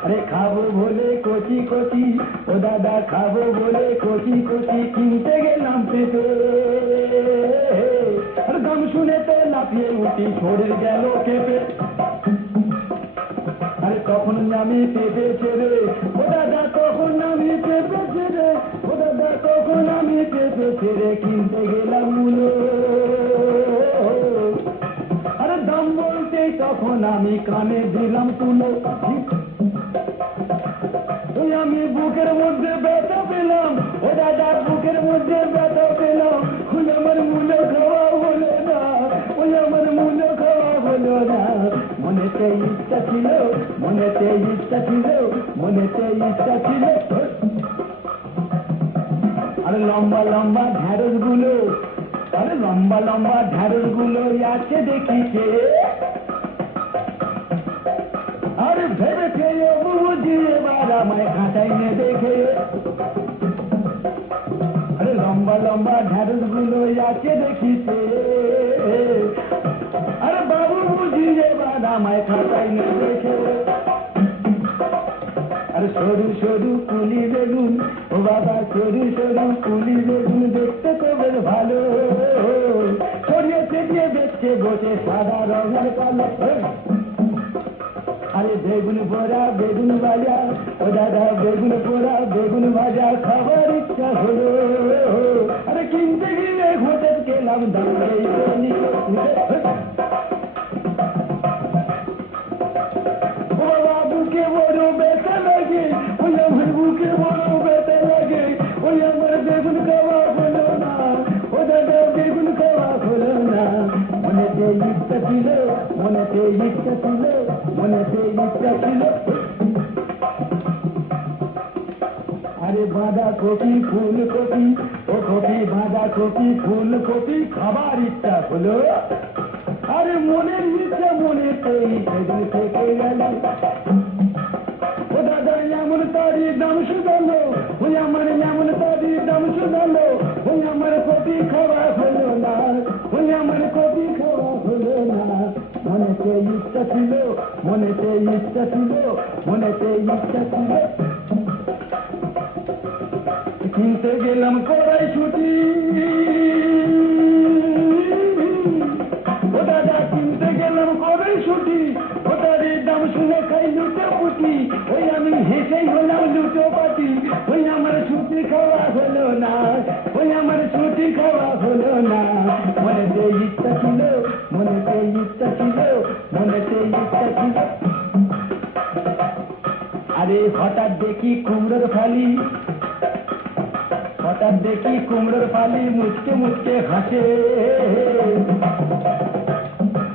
আরে খাবো বলে কচি কচি, ও দাদা খাবো বলে কচি কচি, কিনতে গেলাম পেঁপে। আর দাম শুনে তো লাফিয়ে উঠি, শরীর গেল কেঁপে। আরে তখন আমি পেঁপে ছেড়ে, ও দাদা তখন আমি পেঁপে ছেড়ে, ও দাদা তখন আমি পেঁপে ছেড়ে কিনতে গেলাম মূলো। আরে দাম বলতেই তখন আমি কানে দিলাম তুলো। আমি বুকের মধ্যে ব্যথা পেলাম, ও দাদা বুকের মধ্যে ব্যথা পেলাম, ওই আমার মূল্য খাওয়া হলো না, ওই আমার মূল্য খাওয়া হলো না। মনেতে ইচ্ছা ছিল, মনেতে ইচ্ছা ছিল, মনেতে ইচ্ছা ছিল। আরে লম্বা লম্বা ঢ্যাঁড়স গুলো, আরে লম্বা লম্বা ঢ্যাঁড়স গুলো আছে দেখিছে। আরে ভেবেছে বুঝি এবার আমায় খাঁচাই নে দেখে। আরে লম্বা লম্বা ঢ্যাঁড়স গুলো আছে দেখিছে। আরে বাবু বুঝি এবার আমায় খাঁচাই নে দেখে। আরে সরু সরু কুলি বেগুন, ও বাবা সরু সরু কুলি বেগুন, দেখতে তো বেশ ভালো, ছড়িয়ে ছিটিয়ে দেখছে বসে সাদা রঙের কালো। আরে বেগুন পোড়া বেগুন ভাজা, ও দাদা বেগুন পোড়া বেগুন ভাজা খাবার ইচ্ছা হলো। আরে কিনতে গিয়ে হোটেল গেলাম দাম এই ও বাবা বুকে বড় ব্যথা লাগে, ওই আমার বুকে বড় ব্যথা লাগে, ওই আমার বেগুন খাওয়া হলো না, ও দাদা বেগুন খাওয়া হলো না। মনেতে ইচ্ছা ছিল, মনেতে ইচ্ছা ছিল, মনেতে ইচ্ছা ছিল। আরে বাঁধাকপি ফুলকপি, ও কপি বাঁধাকপি ফুলকপি খাবার ইচ্ছা হলো। আরে মনের ইচ্ছা মনেতেই সেদিন থেকে গেল। ও দাদা এমন তারি দাম শুধালো, ওই আমার এমন তারি দাম শুধালো, ওই আমার কপি খাওয়া হলো না, ওই আমার কপি খাওয়া হলো না। মনেতে ইচ্ছা ছিল, মনেতে ইচ্ছা ছিল, মনেতে ইচ্ছা ছিল। কিনতে গেলাম কড়াইশুঁটি, ও দাদা কিনতে গেলাম কড়াইশুঁটি, ওটারই দাম শুনে খাই লুটো পুটি, ওই আমি হেসেই হলাম লুটো পাটি, ওই আমার ছুটি খাওয়া হলো না, ওই আমার ছুটি খাওয়া হলো না। মনেতে ইচ্ছা ছিল, মনেতে ইচ্ছা ছিল, মনেতে ইচ্ছা ছিল। আরে হঠাৎ দেখি কুমড়োর ফালি, হঠাৎ দেখি কুমড়োর ফালি মুচকে মুচকে হাসে।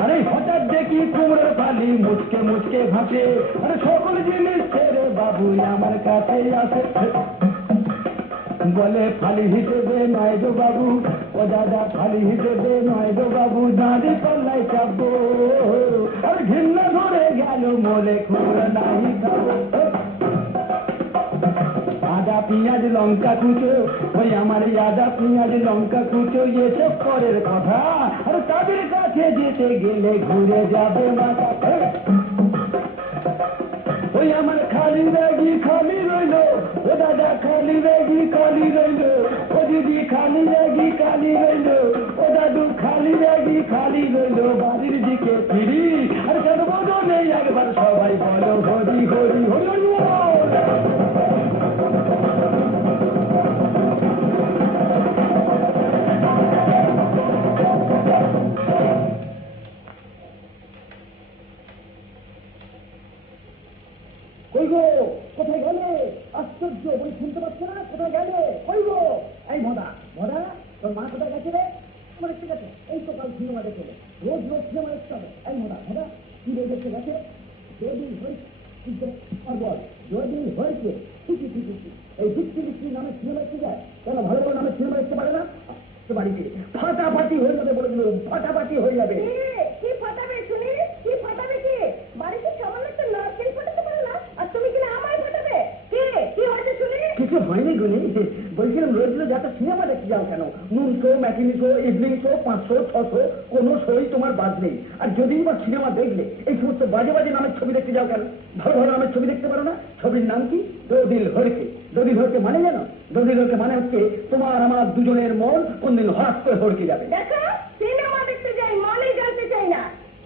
আরে হঠাৎ দেখি কুমড়োর ফালি মুচকে মুচকে হাসে। আরে সকল জিনিস ছেড়ে বাবু আমার কাছে আসে, বলে ফালি হিসেবে নয় গো বাবু, ও দাদা ফালি হিসেবে নয় গো বাবু, দাঁড়ি পাল্লাই চাপবো। আর ঘৃণা ধরে গেল মোলে কুমড়ো নাই খাবো। আদা পেঁয়াজ লঙ্কা কুচো, ওই আমার আদা পেঁয়াজ লঙ্কা কুচো এসব পরের কথা, আর তাদের কাছে যেতে গেলে ঘুরে যাবে মাথা। ওই আমার খালি ব্যাগি খালি রইলো, ও দাদা খালি ব্যাগি খালি রইলো, ও দিদি খালি ব্যাগি খালি রইলো, ও দাদু খালি ব্যাগি খালি রইলো। বাড়ির দিকে ফিরি আর চলবো নেই একবার সবাই বলো হরি হরি হরি হরি বল। কই গো কোথায় গেলে? আশ্চর্য বই শুনতে পাচ্ছ না? কোথায় গেলে? কই গো? এই মদা মদা, তোর মা কোথায় গেছে রে? আমার ঠিক আছে, এই তো কাল সিনেমা দেখে রোজ রোজ সিনেমা দেখতে হবে। এই মদা মদা কি বই দেখতে গেছে? যদি হয়েছে আর বল, যদি হয়েছে ঠিকই ঠিকই ঠিক। এই বৃত্তি বৃত্তি নামে সিনেমা দেখতে যায়, কেন ভালো ভালো নামে সিনেমা দেখতে পারে না? তো বাড়িতে ফাটাফাটি হয়ে যাবে বলে দিল, ফাটাফাটি হয়ে যাবে। কি ফাটাবে শুনি? কি ফাটাবে? কি বাড়িতে সামান্য একটা নারকেল ফাটাতে পারে না, আর তুমি কিনা আমায় ফাটাবে? কি হয়েছে শুনি? কিছু হয়নি গুনি, বলছিলাম রোজ রোজ এত সিনেমা দেখতে যাও কেন? নুন show, matinee show, evening show, 500 600 কোনো শোই তোমার বাদ নেই। আর যদি বা সিনেমা দেখলে এই সমস্ত বাজে বাজে নামের ছবি দেখতে যাও কেন? ভালো ভালো নামের ছবি দেখতে পারো না? ছবির নাম কি? দো দিল হড়কে। দো দিল হড়কে মানে জানো? দো দিল হড়কে মানে হচ্ছে তোমার আমার দুজনের মন কোনদিন হঠাৎ করে হড়কে যাবে। দেখো, সিনেমা দেখতে যাই মানেই জানতে চাই না।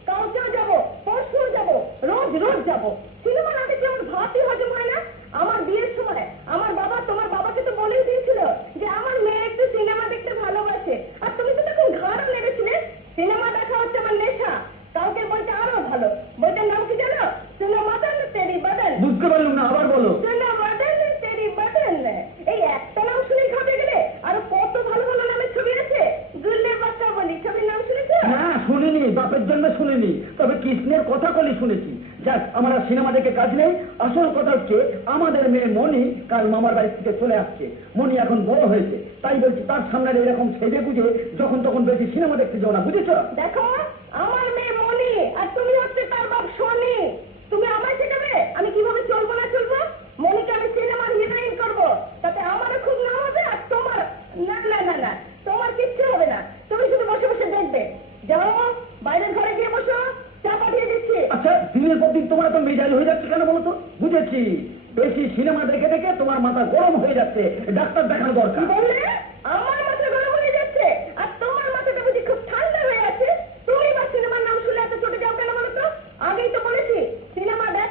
কালকেও যাবো, পরশুও যাবো, রোজ রোজ যাবো। সিনেমা না দেখলে আমার ভাতই হজম হয় না। আমার বিয়ের সময় আমার বাবা তোমার বাবাকে তো বলেই দিয়েছিল যে আমার মেয়ে একটু সিনেমা দেখতে ভালোবাসে, আর তুমি তো তখন ঘাড় নেড়েছিলে। সিনেমা দেখা হচ্ছে আমার নেশা। কালকের বইটা আরো ভালো। বইটার নাম কি জানো? সুনো বাদন তেরি বাদন। বুঝতে পারলাম না, আবার বলো। সুনো বাদন তেরি বাদন। এই একটা নাম শুনে ঘাবড়ে গেলে? আরো কত ভালো ভালো নামের ছবি আছে। দুল্লে বাচ্চা বলি ছবির নাম শুনেছো? না শুনিনি, বাপের জন্য শুনিনি, তবে কৃষ্ণের কথা বলি শুনেছি। যাক, আমার আর সিনেমা দেখে কাজ নেই। আসল কথা হচ্ছে আমাদের মেয়ে মনি কাল মামার বাড়ি থেকে চলে আসছে। মনি এখন বড় হয়েছে, তাই বলছি তার সামনে এরকম সেজে গুজে যখন তখন বেশি সিনেমা দেখতে যাও না, বুঝেছো? দেখো, আমার মেয়ে মনি আর তুমি হচ্ছে তার বাপ শনি। তুমি আমায় শেখাবে আমি কিভাবে চলবো না চলবো? মনিকে আমি সিনেমার হিরোইন করবো, তাতে আমারও খুব নাম হবে আর তোমার না না না না, তোমার কিচ্ছু হবে না। তুমি শুধু বসে বসে দেখবে। যাও বাইরের ঘরে গিয়ে বসো, চা পাঠিয়ে দিচ্ছি। আচ্ছা, দিনের পর দিন তোমার এত মেজাজ হয়ে যাচ্ছে কেন বলো তো? বুঝেছি, বেশি সিনেমা দেখে দেখে তোমার মাথা গরম হয়ে যাচ্ছে, ডাক্তার দেখানো কি দরকার। বললে? আমার মাথা গরম হয়ে যাচ্ছে আর তোমার মাথাটা বুঝি খুব ঠান্ডা হয়ে আছে? তুমি বা সিনেমার নাম শুনলে এত চটে যাও কেন বলো তো? আগেই তো বলেছি সিনেমা দেখ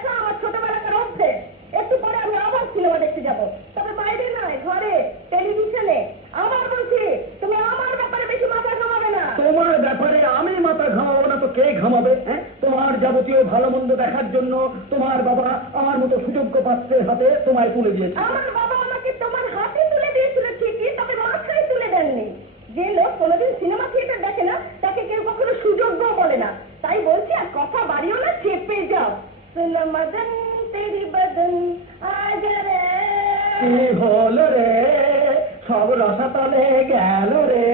তোমার বাবা আমার মতো সুযোগ্য পাত্রের হাতে তোমায় তুলে দিয়েছে। আমার বাবা আমাকে তোমার হাতে তুলে দিয়েছিল ঠিকই, তবে মাথায় তুলে দেননি। যে লোক কোনোদিন সিনেমা থিয়েটার দেখে না তাকে কেউ কখনো সুযোগ্য বলে না। তাই বলছি আর কথা বাড়িও না, চেপে যাও। সুনো মদন তেরি বদন আজা রে। কি হলো রে, সব রসাতলে গেল রে।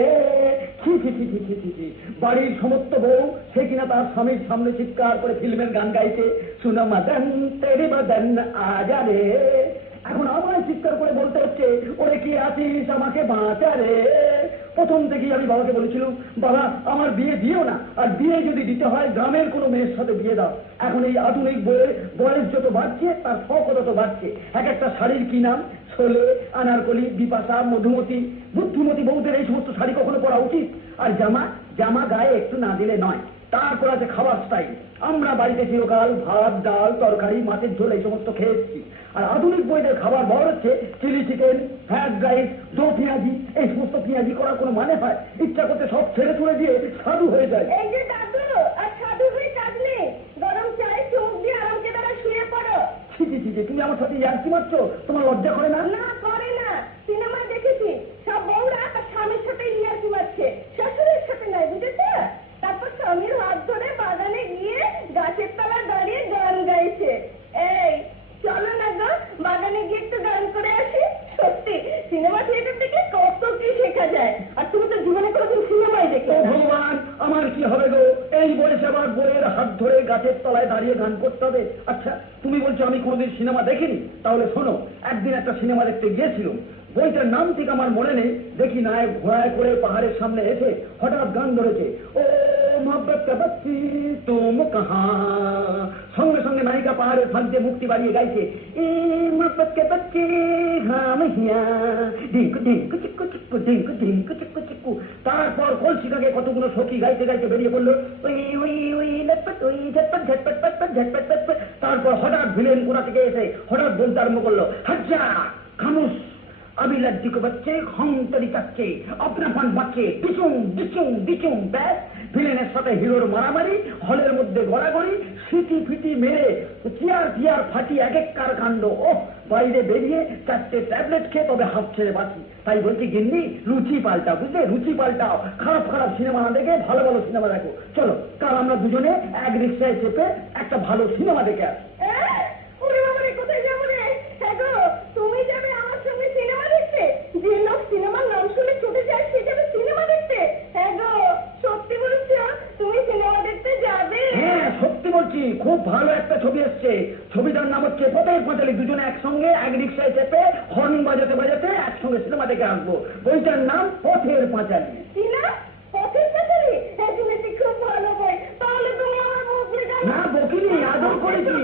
ছি ছি ছি ছি ছি ছি ছি। বাড়ির সমস্ত বউ সে কিনা তার স্বামীর সামনে চিৎকার করে ফিল্মের গান গাইছে, সুনো মদন তেরি বদন আজা রে। এখন আমায় চিৎকার করে বলতে হচ্ছে, ওরে কি আছিস আমাকে বাঁচা রে। প্রথম থেকেই আমি বাবাকে বলেছিলাম, বাবা আমার বিয়ে দিও না, আর বিয়ে যদি দিতে হয় গ্রামের কোনো মেয়ের সাথে বিয়ে দাও। এখন এই আধুনিক বইয়ের বয়স যত বাড়ছে তার শখ তত বাড়ছে। এক একটা শাড়ির কি নাম, ছোলে, আনারকলি, বিপাশা, মধুমতি, বুদ্ধিমতী বউদের এই সমস্ত শাড়ি কখনো পরা উচিত? আর জামা জামা গায়ে একটু না দিলে নয়। তারপর আছে খাবার স্টাইল। আমরা বাড়িতে চিরকাল ভাত, ডাল, তরকারি, মাছের ঝোল এই সমস্ত খেয়েছি। আর আধুনিক বইদের খাবার বড় হচ্ছে চিলি চিকেন, ফ্রাইড রাইস, দো পেঁয়াজি। এই সমস্ত পেঁয়াজি করার কোনো মানে হয়? ইচ্ছা করতে সব ছেড়ে ছুড়ে দিয়ে সাধু হয়ে যায়। এই যে দাদু, আর সাধু হয়ে কাজ নেই। গরম চাই চোখ দিয়ে আরামকে দ্বারা শুয়ে পড়ো। ছি ছি ছি ছি, তুমি আমার সাথে ইয়ার্কি মারছো? তোমার লজ্জা করে না? না করে না। সিনেমায় দেখেছি সব বউরা তার স্বামীর সাথে ইয়ার্কি মারছে, শ্বশুরের সাথে নয়, বুঝেছে? তারপর স্বামীর হাত ধরে বাগানে গিয়ে গাছের তলায় দাঁড়িয়ে গান গাইছে। এই চলো না গো, বাগানে গিয়ে একটু গান করে আসি। সত্যি সিনেমা থিয়েটার থেকে কত কি শেখা যায়। আর তুমি তো জীবনে কোনোদিন সিনেমাই দেখো ও না। ভগবান, আমার কি হবে গো? এই বয়সে আবার বইয়ের হাত ধরে গাছের তলায় দাঁড়িয়ে গান করতে হবে? আচ্ছা, তুমি বলছো আমি কোনোদিন সিনেমা দেখিনি? তাহলে শোনো, একদিন একটা সিনেমা দেখতে গিয়েছিলাম। বইটার নাম ঠিক আমার মনে নেই। দেখি নায়ক ঘোড়ায় করে পাহাড়ের সামনে এসে হঠাৎ গান ধরেছে, ও মোহব্বত কা বস্তি তুম কাহা। সঙ্গে সঙ্গে নায়িকা পাহাড়ের ফাঁক দিয়ে মুক্তি বাড়িয়ে গাইছে, এ মোহব্বত কে বস্তি হাম হিয়া ডিঙ্কু ডিঙ্কু চিক্কু চিক্কু ডিঙ্কু ডিঙ্কু চিক্কু চিক্কু। তারপর কলসিকাকে কতগুলো সখী গাইতে গাইতে বেরিয়ে পড়লো, ওই ওই ওই লটপট ওই ঝটপট ঝটপট পটপট ঝটপট পটপট। তারপর হঠাৎ ভিলেন কোথা থেকে এসে হঠাৎ বলতে আরম্ভ করলো, হজ্জা খামুশ अभी लज्जी को बच्चे हम तरी कच्चे अपनापन बच्चे डिचुং डिचুং ডিচুং। ব্যাস, ভিলেনের সাথে হিরোর মারামারি, হলের মধ্যে গড়াগড়ি, সিটি ফিটি মেরে চেয়ার টিয়ার ফাটি এক এক কার কাণ্ড। ওহ, বাইরে বেরিয়ে 4টে ট্যাবলেট খেয়ে তবে হাফ ছেড়ে বাঁচি। তাই বলছি গিন্নি, রুচি পাল্টাও, বুঝলে? রুচি পাল্টাও। খারাপ খারাপ সিনেমা না দেখে ভালো ভালো সিনেমা দেখো। চলো, কাল আমরা দুজনে এক রিক্সায় চেপে একটা ভালো সিনেমা দেখে আসি। ওরে বাবা রে, কোথায় যাবো রে? হ্যাঁ গো, তুমি যাবে আমার সঙ্গে সিনেমা দেখতে? যে লোক সিনেমার নাম শুনে ছুটে যায় সে যাবে সিনেমা দেখতে? হ্যাঁ গো, সত্যি বলছো তুমি সিনেমা দেখতে যাবে? হ্যাঁ, সত্যি বলছি। খুব ভালো একটা ছবি এসছে। ছবিটার নাম হচ্ছে পথের পাঁচালী। দুজনে একসঙ্গে এক রিক্সায় চেপে হর্ন বাজাতে বাজাতে একসঙ্গে সিনেমা দেখে আসবো। বইটার নাম পথের পাঁচালী। সিনা পথের পাঁচালী? হ্যাঁ, শুনেছি খুব ভালো বই। তাহলে তুমি আমার বলবে না, বকিনি, আদর করেছি।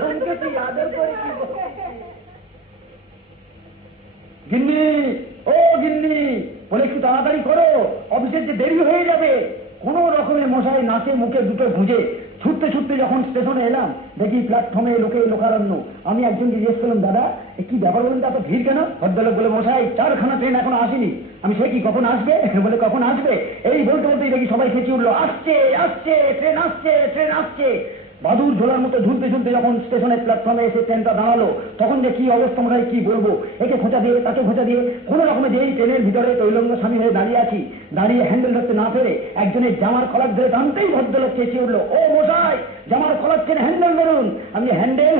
ধমকেছি, আদর করেছি। গিন্নি, ও গিন্নি, বলে একটু তাড়াতাড়ি করো, অফিসের যে দেরি হয়ে যাবে। কোনো রকমের মশাই নাচে মুখে দুটো গুঁজে ছুটতে ছুটতে যখন স্টেশনে এলাম, দেখি প্ল্যাটফর্মে লোকে লোকারণ্য। আমি একজনকে জিজ্ঞেস করলাম, দাদা কি ব্যাপার বলুন, এত ভিড় কেন? ভদ্রলোক বলে, মশাই 4খানা ট্রেন এখনো আসেনি। আমি সে কি, কখন আসবে? বলে, কখন আসবে? এই বলতে বলতেই দেখি সবাই খেঁচে উঠলো, আসছে আসছে ট্রেন আসছে ট্রেন আসছে। বাদুর ঝোলার মতো ঝুলতে ঝুলতে যখন স্টেশনের প্ল্যাটফর্মে এসে ট্রেনটা দাঁড়ালো, তখন যে কি অবস্থা, মনে হয় কি বলবো। একে খোঁচা দিয়ে তাকে খোঁচা দিয়ে কোনো রকমে যেই ট্রেনের ভিতরে তৈলঙ্গ স্বামী হয়ে দাঁড়িয়ে আছি, দাঁড়িয়ে হ্যান্ডেল ধরতে না পেরে একজনের জামার কলার ধরে টানতেই ভদ্রলোক চেঁচিয়ে উঠলো, ও মশাই, জামার কলার চেনে হ্যান্ডেল ধরুন। আমি হ্যান্ডেল?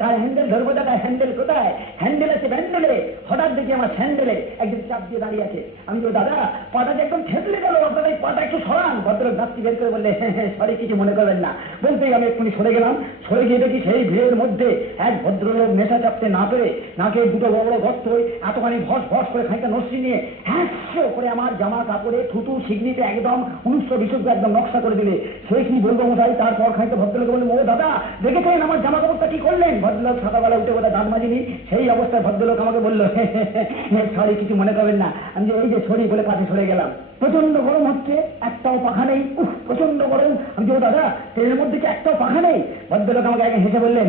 কার হ্যান্ডেল ধরবো দাদা? হ্যান্ডেল কোথায়? হ্যান্ডেল আছে ব্যান্ডেলে। হঠাৎ দেখি আমার স্যান্ডেলে একজন চাপ দিয়ে দাঁড়িয়ে আছে। আমি বলি, দাদা পাটা যে একদম থেতলে গেল, আপনার এই পাটা একটু সরান। ভদ্রলোক নাচটি বের করে বললে, সরি, কিছু মনে করবেন না। বলতেই আমি এক্ষুনি সরে গেলাম। সরে গিয়ে দেখি সেই ভিড়ের মধ্যে এক ভদ্রলোক নেশা চাপতে না পেরে নাকে দুটো বড় বড় গর্ত, এতখানি ভস ভস করে খানিকটা নস্যি নিয়ে হ্যাঁ করে আমার জামা কাপড়ে থুতু সিগনিতে একদম 1920 একদম নকশা করে দিলে। সে কি বলবো মশাই। তারপর খানিকটা ভদ্রলোক বললেন, ও দাদা দেখেছেন আমার জামা কাপড়টা কি করলেন? ভদ্রলোক সকালবেলা উঠে বোধহয় দাঁত মাজিনি, সেই অবস্থায় ভদ্রলোক আমাকে বললো, সরি, কিছু মনে করবেন না। আমি যে এই যে সরি বলে কাছে সরে গেলাম। প্রচন্ড গরম হচ্ছে, একটাও পাখা নেই। প্রচন্ড গরম। আমি যে, ও দাদা ট্রেনের মধ্যে কি একটাও পাখা নেই? ভদ্রলোক আমাকে আগে হেসে বললেন,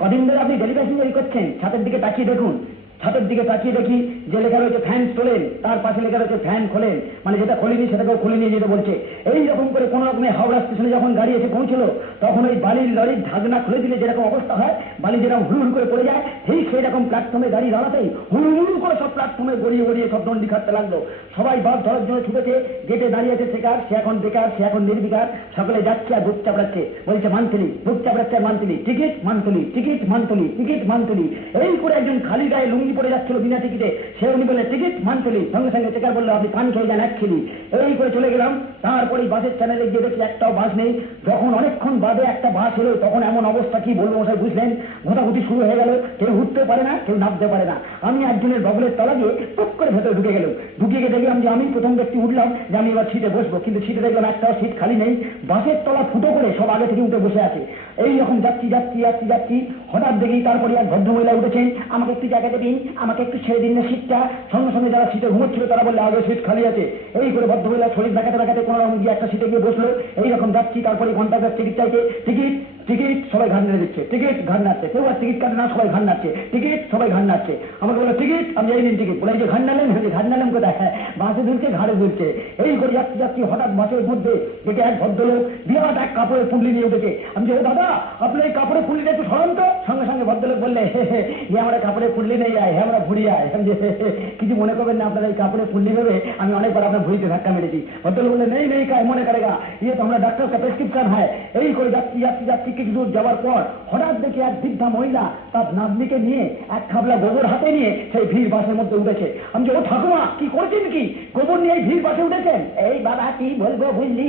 কদিন ধরে আপনি ডেলি প্যাসেঞ্জারি করছেন, ছাতের দিকে তাকিয়ে দেখুন। ছাতের দিকে তাকিয়ে দেখি যে লেখা রয়েছে ফ্যান তোলেন, তার পাশে লেখা রয়েছে ফ্যান খোলেন। মানে যেটা খোলেনি সেটাকেও খুলে নিয়ে যেতে বলছে। এইরকম করে কোন রকমে হাওড়া স্টেশনে যখন গাড়ি এসে পৌঁছলো, তখন ওই বালির লরির ঢাকনা খুলে দিলে যেরকম অবস্থা হয়, বালি যেরকম হুড় করে পড়ে যায়, ঠিক সেই রকম প্ল্যাটফর্মে গাড়ি দাঁড়াতেই হুড় করে সব প্ল্যাটফর্মে গড়িয়ে গড়িয়ে সব দণ্ডি খাটতে লাগলো। সবাই বাস ধরার জন্য ছুটেছে, গেটে দাঁড়িয়ে আছে শেখার, সে এখন বেকার, সে এখন নির্বিকার, সকলে যাচ্ছে আর বুক চাপড়াচ্ছে, বলছে মান্থলি, বুক চাপড়াচ্ছে আর monthly, ticket monthly, ticket monthly, ticket monthly. এই করে একজন খালি গায়ে লুঙ্গি পড়ে যাচ্ছিল বিনা টিকিটে, সে উনি বলে টিকিট মান্থলি, সঙ্গে সঙ্গে শেখার বললো আপনি পান খেয়ে যান এক খেলি। এই করে চলে গেলাম। তারপরে বাসের চ্যানেলে গিয়ে দেখছি একটাও বাস নেই। যখন অনেকক্ষণ বাদে একটা বাস এলো, তখন এমন অবস্থা কি বলবো মশাই বুঝলেন, ঘোটাঘুটি শুরু হয়ে গেল, কেউ উঠতে পারে না, কেউ নামতে পারে না। আমি একজনের বগলের তলা দিয়ে টুক করে ভেতরে ঢুকে গেল। ঢুকে গিয়ে দেখলাম যে আমি প্রথম ব্যক্তি উঠলাম, যে আমি এবার সিটে বসবো, কিন্তু সিটে দেখলাম একটাও সিট খালি নেই। বাসের তলা ফুটো করে সব আগে থেকে উঠে বসে আছে। এই রকম যাচ্ছি যাচ্ছি যাচ্ছি যাচ্ছি, হঠাৎ দেখি তারপরে এক ভদ্রমহিলা উঠেছেন, আমাকে একটু জায়গা দেবেন, আমাকে একটু ছেড়ে দিন না সিটটা। সঙ্গে সঙ্গে যারা সিটে ঘুমোচ্ছিল তারা বললে আগে সিট খালি আছে। এই করে ভদ্রমহিলা শরীর দেখাতে দেখাতে কোনো রকম গিয়ে একটা সিটে গিয়ে বসলো। এইরকম যাচ্ছি, তারপরে ঘন্টা টিকিট চাইছে, টিকিট টিকিট, সবাই ঘাড় নেড়ে দিচ্ছে, টিকিট ঘাড় নাড়ছে, কেউ আর টিকিট কাটে না, সবাই ঘাড় নাড়ছে, টিকিট সবাই ঘাড় নাড়ছে। আমাকে বলে টিকিট, আমি এই নিন টিকিট, বলে এই যে ঘাড় নাড়লেন, ঘাড় নাড়লেন কোথায়, হ্যাঁ বাসে ধরছে ঘাড়ে ধরছে। এই করে যাচ্ছি যাচ্ছি, হঠাৎ বাসের মধ্যে দেখে এক ভদ্রলোক বিরাট এক কাপড়ের পুঁটলি নিয়ে উঠেছে। আমি যে ও দাদা আপনার এই কাপড়ের পুঁটলিটা একটু সরান তো। সঙ্গে সঙ্গে ভদ্রলোক বললে হে আমরা কাপড়ের পুঁটলি নেই আয়, হ্যাঁ আমরা ভুড়ি আয়। আমি যে কিছু মনে করবেন না, আপনার এই কাপড়ের পুঁটলি ভেবে আমি অনেকবার আপনার ভুড়িতে ধাক্কা মেরেছি। ভদ্রলোক বললে নেই নেই কায় মনে করেগা, ইয়ে তো আমরা ডাক্তার কা প্রেসক্রিপশন হয়। এই করে যাচ্ছি যাচ্ছি যাচ্ছি, কিছু দূর যাওয়ার পর হঠাৎ দেখি এক বৃদ্ধা মহিলা তার নাতনিকে নিয়ে এক খাবলা গোবর হাতে নিয়ে সেই ভিড় বাসের মধ্যে উঠেছে। আমি যে ও ঠাকুমা কি করেছেন, কি গোবর নিয়ে এই ভিড় বাসে উঠেছেন? এই বাবা কি বলবো বুঝলি,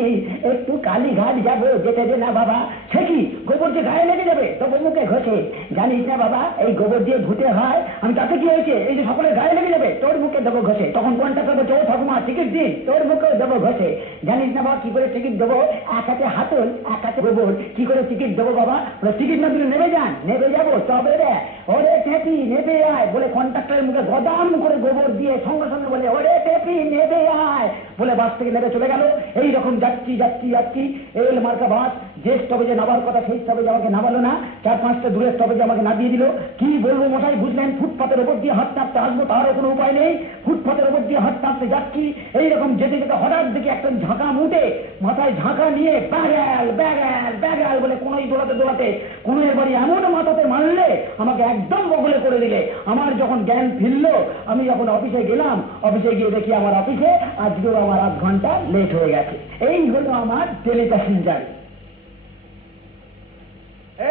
একটু কালীঘাট যাবো, যেতে দে না বাবা। সে কি গোবর যে গায়ে লেগে যাবে তবু মুখে ঘষে, জানিস না বাবা এই গোবর দিয়ে ধুতে হয়। আমি তাতে কি হয়েছে, এই যে সকলের গায়ে লেগে যাবে, তোর মুখে দেবো ঘষে। তখন কোনটা করবো, চো ঠাকুমা টিকিট দিন, তোর মুখেও দেবো ঘষে। জানিস না বাবা কি করে টিকিট দেবো, এক হাতে হাতল এক হাতে গোবর, কি করে টিকিট দেবো বাবা? বলে টিকিট না দিলে নেবে যান, নেবে যাবো তবে রে, ওরে টেপি নেবে আয় বলে কন্ট্রাক্টরের মুখে গদাম করে গোবর দিয়ে সঙ্গে সঙ্গে বলে ওরে টেপি নেবে আয় বলে বাস থেকে নেবে চলে গেল। এইরকম যাচ্ছি যাচ্ছি যাচ্ছি, এল মার্কা বাস, যে স্টপেজে নামার কথা সেই স্টপেজে আমাকে নামালো না, 4-5টা দূরের স্টপেজে আমাকে নামিয়ে দিল। কি বলবো মশাই বুঝলেন, ফুটপাতের ওপর দিয়ে হাঁটতে হাঁটতে আসবো তারও কোনো উপায় নেই। ফুটপাতের ওপর দিয়ে হাঁটতে হাঁটতে যাচ্ছি, এইরকম যেতে যেতে হঠাৎ দেখি একটা ঝাঁকা মুটে মাথায় ঝাঁকা নিয়ে ব্যাগাল ব্যাগাল ব্যাগাল বলে কোনোই দোলাতে দোলাতে কোনো বাড়ি এমন মাথাতে মারলে আমাকে একদম বগলে করে দিলে। আমার যখন জ্ঞান ফিরলো, আমি যখন অফিসে গেলাম, অফিসে গিয়ে দেখি আমার অফিসে আজকেও আমার 8 ঘন্টা লেট হয়ে গেছে। এই হলো আমার ডেলি প্যাসেঞ্জার।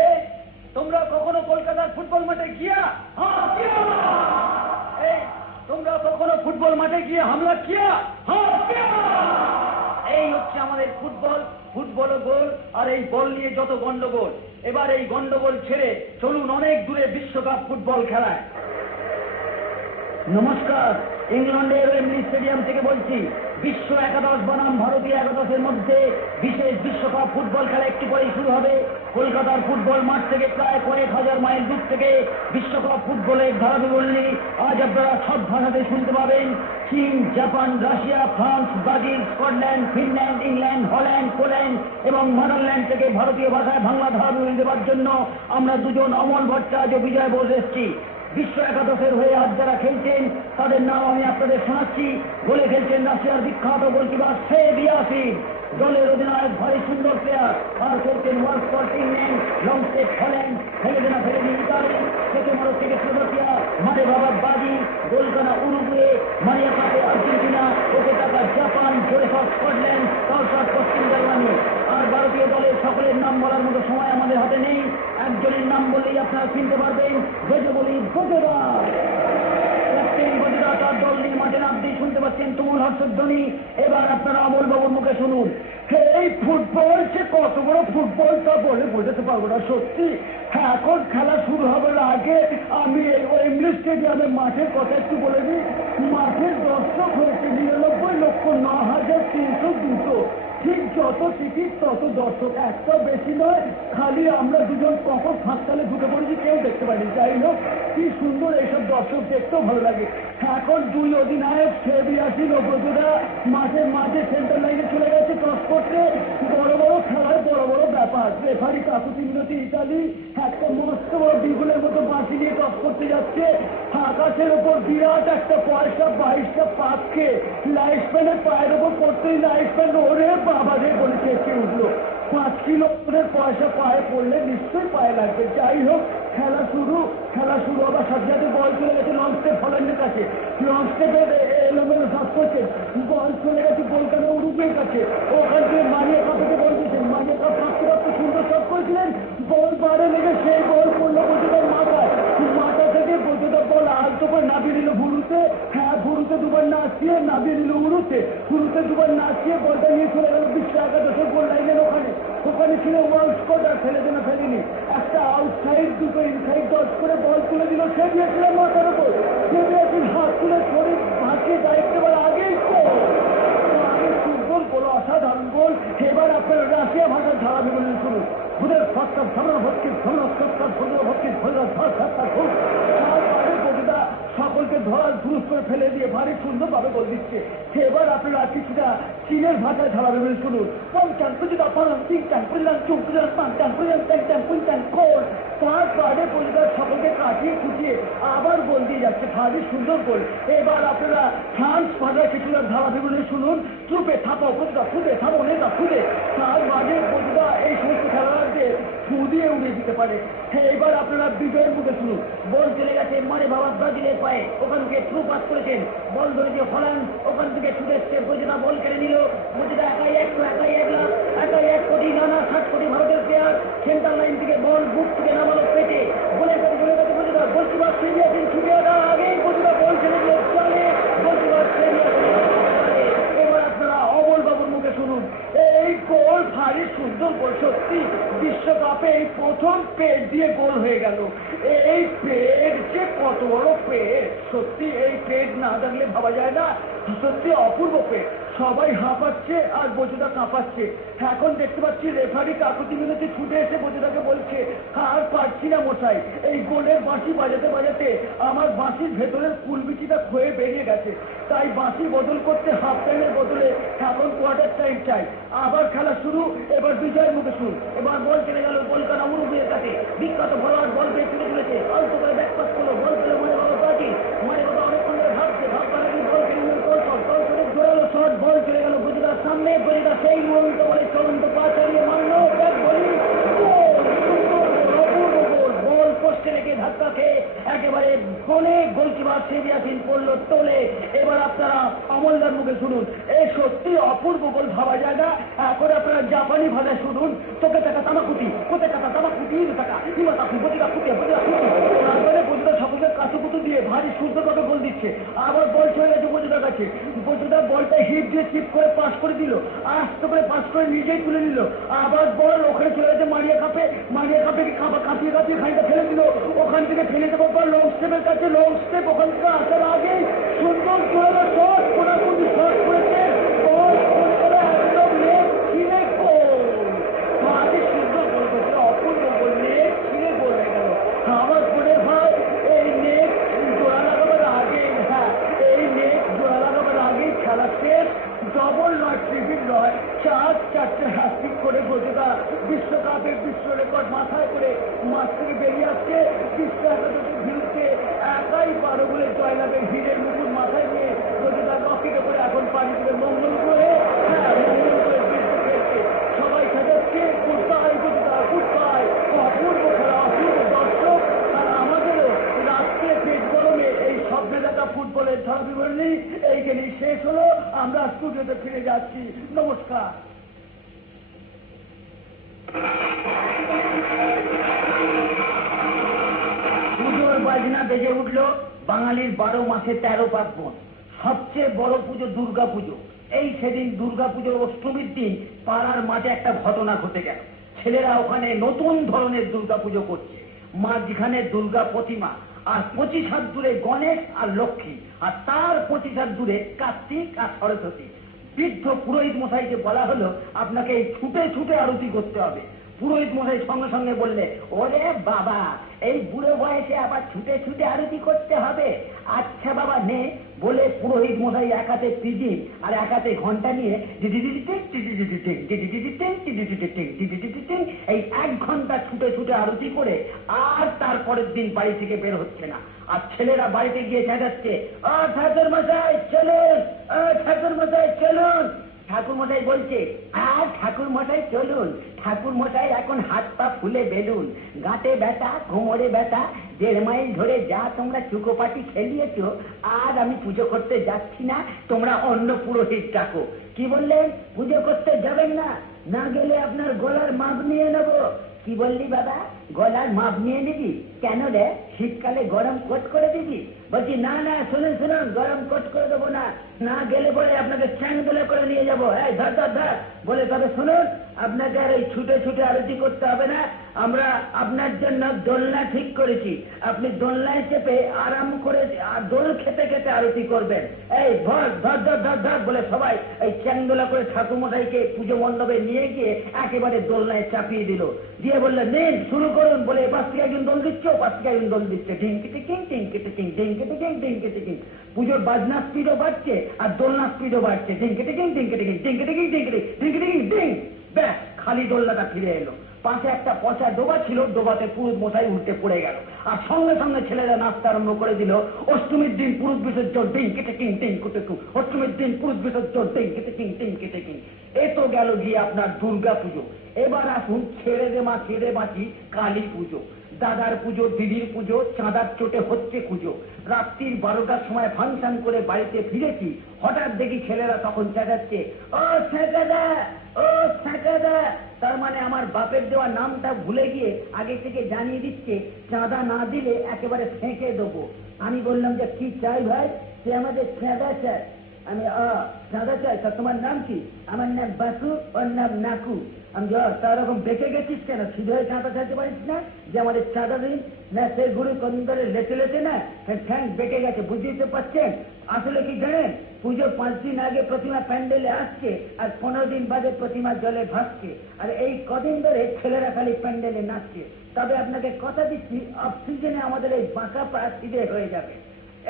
এই তোমরা কখনো কলকাতার ফুটবল মাঠে গিয়া, এই তোমরা কখনো ফুটবল মাঠে গিয়ে হামলা কিয়া? এই হচ্ছে আমাদের ফুটবল, ফুটবল গোল, আর এই বল নিয়ে যত গন্ডগোল। এবার এই গন্ডগোল ছেড়ে চলুন অনেক দূরে বিশ্বকাপ ফুটবল খেলায়। নমস্কার, ইংল্যান্ডের ওয়েম্বলি স্টেডিয়াম থেকে বলছি। বিশ্ব একাদশ বনাম ভারতীয় একাদশের মধ্যে বিশেষ বিশ্বকাপ ফুটবল খেলা একটু পরেই শুরু হবে। কলকাতার ফুটবল মাঠ থেকে প্রায় কয়েক হাজার মাইল দূর থেকে বিশ্বকাপ ফুটবলের ধারাবিবরণী আজ আপনারা সব ভাষাতে শুনতে পাবেন। চীন, Japan, Russia, France, Brazil, Scotland, Finland, England, Holland, Poland এবং নেদারল্যান্ড থেকে ভারতীয় ভাষায় বাংলা ধারাবিবরণী দেওয়ার জন্য আমরা দুজন অমল ভট্টাচার্য, বিজয় বোস এসেছি। বিশ্ব একাদশের হয়ে আজ যারা খেলছেন তাদের নাম আমি আপনাদের শোনাচ্ছি। গোলে খেলছেন রাশিয়ার বিখ্যাত গোলকিপার সেভ ইয়াসিন, দলের অধিনায়ক ভারী সুন্দর প্লেয়ার, আর খেলছেন world England, long step Holland, ফেলেদেনা ফেলেনি ইতালি, থেকে মারো থেকে স্লোভাকিয়া, মাঠে বাবার বাজি, গোলকানা উরুগুয়ে, মারিয়া কাপে আর্জেন্টিনা, ওকে টাকা জাপান, জোরে সব স্কটল্যান্ড, তার সব পশ্চিম জার্মানি। আর ভারতীয় দলের সকলের নাম বলার মতো সময় আমাদের হাতে নেই, একজনের নাম বললেই আপনারা চিনতে পারবেন, গজবলি বজরা। ক্যাপ্টেন বজরা তার দল নিয়ে মাঠে নামতেই শুনতে পাচ্ছেন তুমুল হর্ষধ্বনি। এবার আপনারা অমল বাবুর মুখে শুনুন। এই ফুটবল সে কত বড় ফুটবল তা বলে বোঝাতে পারবো না সত্যি। হ্যাঁ, এখন খেলা শুরু হবার আগে আমি এই ওয়েম্বলি স্টেডিয়ামে মাঠের কথা একটু বলে দিই। মাঠের দর্শক হয়েছে 99,09,302। ঠিক যত টিকিট তত দর্শক, একটা বেশি নয়। খালি আমরা দুজন কখন ফাঁকতালে ঢুকে পড়েছি কেউ দেখতে পাইনি। যাই হোক, কি সুন্দর এইসব দর্শক, দেখতেও ভালো লাগে। এখন দুই অধিনায়ক সেবি আসিল প্রতিটা মাঠের মাঝে সেন্টার লাইনে চলে গেছে টস করতে। বড় বড় খেলায় বড় বড় ব্যাপার। রেফারি কাকুতি মিনতি ইতালি একটা মস্ত বড় বিগুলের মতো বাঁশি নিয়ে টস করতে যাচ্ছে। আকাশের ওপর বিরাট একটা পয়সা 22টা পাককে লাইফম্যানের পায়ের ওপর পড়তেই লাইফম্যান ওরে বাবা রে বলে চেঁচিয়ে উঠলো। 5 কিলো পয়সা পায়ে পড়লে নিশ্চয়ই পায়ে লাগবে। যাই হোক খেলা শুরু আবার সাথে সাথে বল চলে গেছে লং স্টেপ হল্যান্ডের কাছে। লং স্টেপের এলোমেলো সাপ করছে, বল চলে গেছে গোলকানা উরুগুয়ের কাছে। ওখান থেকে মারিয়া কাপকে বল দিয়েছেন, মারিয়া কাপ প্রাপ্ত সুন্দর শট করেছিলেন। বল বারে লেগে সেই বল পড়লো বজুদার মাথায়। মাথা থেকে বজুদার বল আলতো করে নামিয়ে দিল ভুরুতে। হ্যাঁ ভুরুতে দুবার নাচিয়ে নামিয়ে দিল উড়ুতে। উড়ুতে দুবার নাচিয়ে বলটা নিয়ে চলে গেল বিশ্ব একাদশের গোল লাইনের ওখানে ছিল ওয়ার্ল্ড স্কোর। আর ফেলেনি একটা আউটসাইড দুটো ইনসাইড ডট করে বল তুলে দিল। সে দিয়েছিল মাথার উপর। সে দিয়েছিল হাত তুলে শরীর ভাসিয়ে দায়িত্ব এবার আগেই সুন্দর গোল, অসাধারণ গোল। এবার আপনার রাশিয়া ভাষার ধারা বিবরণ শুরু। খুদের সৎকার ধর্ম ভক্তি ধর্ম সৎকার ধর্ম ভক্তি সকলকে ধরার পুরুষ করে ফেলে দিয়ে ভারী সুন্দরভাবে গোল দিচ্ছে। এবার আপনারা কিছুটা চীনের ভাষায় ধারা বিবরণ শুনুন। সকলকে কাটিয়ে খুঁটিয়ে আবার গোল দিয়ে যাচ্ছে, ভারী সুন্দর গোল। এবার আপনারা ফ্রান্স ভাষায় কিছুটা ধারা বিবরণ শুনুন। ট্রুপে থাপা প্রতিটা ফুদে থাপো নেতা ফুদে। তার মাঝে প্রতিটা এই সমস্ত খেলোয়াড়দের ফু দিয়ে উড়িয়ে দিতে পারে। এবার আপনারা বিজয়ের মুখে শুনুন। বল চলে গেছে মানে বাবা ব্রাজিলের পায়ে, ওখান থেকে থ্রু পাস করেছেন, বল ধরে দিয়ে হল্যান্ড ওখান থেকে ছুটে এসছে। প্রতিটা বল কেড়ে নিল। প্রতিটা একাই 1 কোটি 60 কোটি ভারতের প্লেয়ার। সেন্টার লাইন থেকে বল বুক থেকে নামালো পেটে। গোলের কাছে প্রতিটা গোলকিপার সেরিয়াছেন ছুটে ওঠার আগেই প্রতিটা বল ছেড়ে দিল চলে। গোলকিপার সেরিয়াছেন। এবার আপনারা অমল বাবুর মুখে শুনুন। এই গোল ভারী সুন্দর গোল। সত্যি বিশ্বকাপে এই প্রথম পেট দিয়ে গোল হয়ে গেল। এই পেট যে কত বড় পেট, সত্যি এই পেট না থাকলে ভাবা যায় না। সত্যি অপূর্ব পেট। সবাই হাঁপাচ্ছে আর বজুদা কাঁপাচ্ছে। এখন দেখতে পাচ্ছি রেফারি কাকুতি মিনতি ছুটে এসে বজুদাকে বলছে আর পারছি না মশাই, এই গোলের বাঁশি বাজাতে বাজাতে আমার বাঁশির ভেতরের কুলবিচিটা ক্ষয়ে বেরিয়ে গেছে। তাই বাঁশি বদল করতে হাফ টাইমের বদলে এখন কোয়ার্টার টাইম চাই। আবার খেলা শুরু। এবার বিজয়ের মুখে শুরু। এবার বল চলে গেল গোলকানা উরুগুয়ের কাছে। বিখ্যাত ফরোয়ার্ড বল পেয়ে তুলে তুলেছে, অল্প করে ব্যাক পাস করলো। বল পেলো মানে বাবা ব্রাজিল। মানে বাবা অনেকক্ষণ ধরে ভাববার আগে বল কেড়ে নিল। জোরালো শট, বল চলে গেল বজুদার সামনে। বজুদা সেই উড়ন্ত বলে চলন্ত পা চালিয়ে মারলো ব্যাক বলি। বল পোস্টে লেগে ধাক্কা খেয়ে একেবারে কোণে গোলকিপার সেরিয়াসিন পড়লো তোলে। এবার আপনারা অমলদার মুখে শুনুন। এই সত্যি অপূর্ব গোল, ভাবা যায় না। এখন আপনারা জাপানি ভাষায় শুনুন। তোকে টাকা তামাকুতি কোথায় টাকা তামাকুতি টাকা হিমা তাকু বজিরা ফুটে তারপরে বজুদা সকলকে কাতুকুতু দিয়ে ভারী সুন্দরভাবে গোল দিচ্ছে। আবার বল চলে গেছে বজুদার কাছে। বজুদা বলটা হিপ দিয়ে চিপ করে পাস করে দিল। আস্তে করে পাস করে নিজেই তুলে নিল। আবার বল ওখানে চলে গেছে মারিয়া কাপে কি কাঁপিয়ে খানিকটা ফেলে দিল। ওখান থেকে ফেলে দেওয়ার পর লং স্টেপের কাছে, লং স্টেপ ওখান থেকে আসার আগেই সুন্দর জোরালো শট, কোনাকুনি শট করেছে। বল একদম লেগ ছিঁড়ে গোল। ভারী সুন্দর গোল করেছে, অপূর্ব গোল। লেগ ছিঁড়ে গোল হয়ে গেল। আমার মনে হয় এই নেট জোড়া লাগাবার আগেই খেলা শেষ। ডবল নয়, ট্রিপল নয়, 4 হ্যাট্রিক করে বজুদা বিশ্বকাপের বিশ্ব রেকর্ড মাথায় করে মাঠ থেকে বেরিয়ে আসছে। বিশ্ব একাদশের বিরুদ্ধে একাই 12 গোলে জয়লাভের হীরের মুকুট মাথায় নিয়ে বজুদা রকেটে করে এখন পানি করে মঙ্গল গ্রহে খেলছে। সবাই সাজাচ্ছে কোথায় বজুদা কোথায়। অপূর্ব খেলা, অপূর্ব দর্শক। আর আমাদেরও রাত্রে পেট গরমে এই স্বপ্নে দেখা ফুটবলের ধারা বিবরণী এইখানেই শেষ হলো। আমরা স্টুডিওতে ফিরে যাচ্ছি। নমস্কার। পুজোর বাজনা বেজে উঠল। বাঙালির 12 মাসে 13 পার্বণ। সবচেয়ে বড় পুজো দুর্গা পুজো। এই সেদিন দুর্গা পুজোর অষ্টমীর দিন পাড়ার মাঝে একটা ঘটনা ঘটে গেল। ছেলেরা ওখানে নতুন ধরনের দুর্গা পুজো করছে। মাঝখানে দুর্গা প্রতিমা, আর 25 হাত দূরে গণেশ আর লক্ষ্মী, আর তার 25 হাত দূরে কার্তিক আর সরস্বতী। বৃদ্ধ পুরোহিত মশাইকে বলা হলো আপনাকে ছুটে ছুটে আরতি করতে হবে। পুরোহিত মশাই সঙ্গে সঙ্গে বললে, ওরে বাবা, এই বুড়ো বয়সে আবার ছুটে ছুটে আরতি করতে হবে? আচ্ছা বাবা নে। বলে পুরোহিত মশাই এক হাতে পিদিম আর এক হাতে ঘন্টা নিয়ে এই 1 ঘন্টা ছুটে ছুটে আরতি করে আর তারপরের দিন বাড়ি থেকে বের হচ্ছে না। আর ছেলেরা বাড়িতে গিয়ে চেঁচাচ্ছে, ও ঠাকুর মশাই চলুন, ও ঠাকুর মশাই চলুন। ঠাকুর মশাই বলছে, আর ঠাকুর মশাই চলুন, ঠাকুর মশাই এখন হাত পা ফুলে বেলুন, গাঁটে ব্যথা, কোমরে ব্যথা, 1.5 মাইল ধরে যা তোমরা চুকোপাটি খেলিয়েছো, আর আমি পুজো করতে যাচ্ছি না, তোমরা অন্য পুরোহিত ডাকো। কি বললেন? পুজো করতে যাবেন না? না গেলে আপনার গলার মাপ নিয়ে নেবো। কি বললি বাবা? গলার মাপ নিয়ে নিবি? কেন রে, শীতকালে গরম কোট করে দিবি? বলছি না না, শুনুন শুনুন, গরম কোট করে দেবো না, না গেলে পরে আপনাকে চ্যাংদোলা করে নিয়ে যাবো। এই ধর ধর ধর। বলে তবে শুনুন, আপনাকে আর এই ছুটে ছুটে আরতি করতে হবে না, আমরা আপনার জন্য দোলনা ঠিক করেছি, আপনি দোলনায় চেপে আরাম করে দোল খেতে খেতে আরতি করবেন। এই ধর ধর ধর ধর ধর বলে সবাই এই চ্যাংদোলা করে ঠাকুরমশাইকে পুজো মণ্ডপে নিয়ে গিয়ে একেবারে দোলনায় চাপিয়ে দিল। দিয়ে বললো, নিন শুরু করুন। বলে এপাশ থেকে একজন দোল দিচ্ছে, ওপাশ থেকে একজন দোল দিচ্ছে, ঢিঙ্কিতে কিং টিঙ্কিতে কিং টিঙ্কিতে কিং টিঙ্কিতে কিং। পুজোর বাজনা স্পিডও বাড়ছে আর দোলনা স্পিডও বাড়ছে, টিঙ্কিতে কিং টিঙ্কিতে কিং টিঙ্কিতে কিং টিঙ্কিতে টিঙ্কিতে কিং টিং। ব্যাস, খালি দোলনাটা ফিরে এলো। পাশে একটা পচা ডোবা ছিল, ডোবাতে পুরুষ মশাই উল্টে পড়ে গেল। আর সঙ্গে সঙ্গে ছেলেরা নাচতে আরম্ভ করে দিল, অষ্টমীর দিন পুরুষ বিসর্জন টিং কেটে কিং টিং কুটে কিং, অষ্টমীর দিন পুরুষ বিসর্জন টিং কেটে কিং টিং কেটে কিং। এ তো গেল গিয়ে আপনার দুর্গা পুজো। এবার আসুন ছেড়ে দে মা ছেড়ে বাঁচি কালী পুজো। দাদার পুজো, দিদির পুজো, চাঁদার চোটে হচ্ছে পুজো। রাত্রির 12টার সময় ফাংশন করে বাড়িতে ফিরেছি, হঠাৎ দেখি ছেলেরা তখন চেঁচাচ্ছে, ও ছেঁকাদা, ও ছেঁকাদা। তার মানে আমার বাপের দেওয়া নামটা ভুলে গিয়ে আগে থেকে জানিয়ে দিচ্ছে, চাঁদা না দিলে একেবারে ফেঁকে দেবো। আমি বললাম যে কি চাই ভাই? সে আমাদের চাঁদা চাই। আমি চাঁদা চাই। তা তোমার নাম কি? আমার নাম বাসু, ওর নাম নাকু। আমি তার রকম বেঁকে গেছিস কেন? শুধু হয়ে চাঁদা চাইতে পারিস না যে আমাদের চাঁদা দিন? না সে গুরু কদিন ধরে লেটে লেটে না ঠ্যাং বেঁকে গেছে, বুঝতে পারছেন? আসলে কি জানেন, পুজোর 5 দিন আগে প্রতিমা প্যান্ডেলে আসছে আর 15 দিন বাদে প্রতিমা জলে ভাসছে। আর এই কদিন ধরে ছেলেরা খালি প্যান্ডেলে নাচছে। তবে আপনাকে কথা দিচ্ছি, অফ সিজনে আমাদের এই বাঁকা পা সিধে হয়ে যাবে।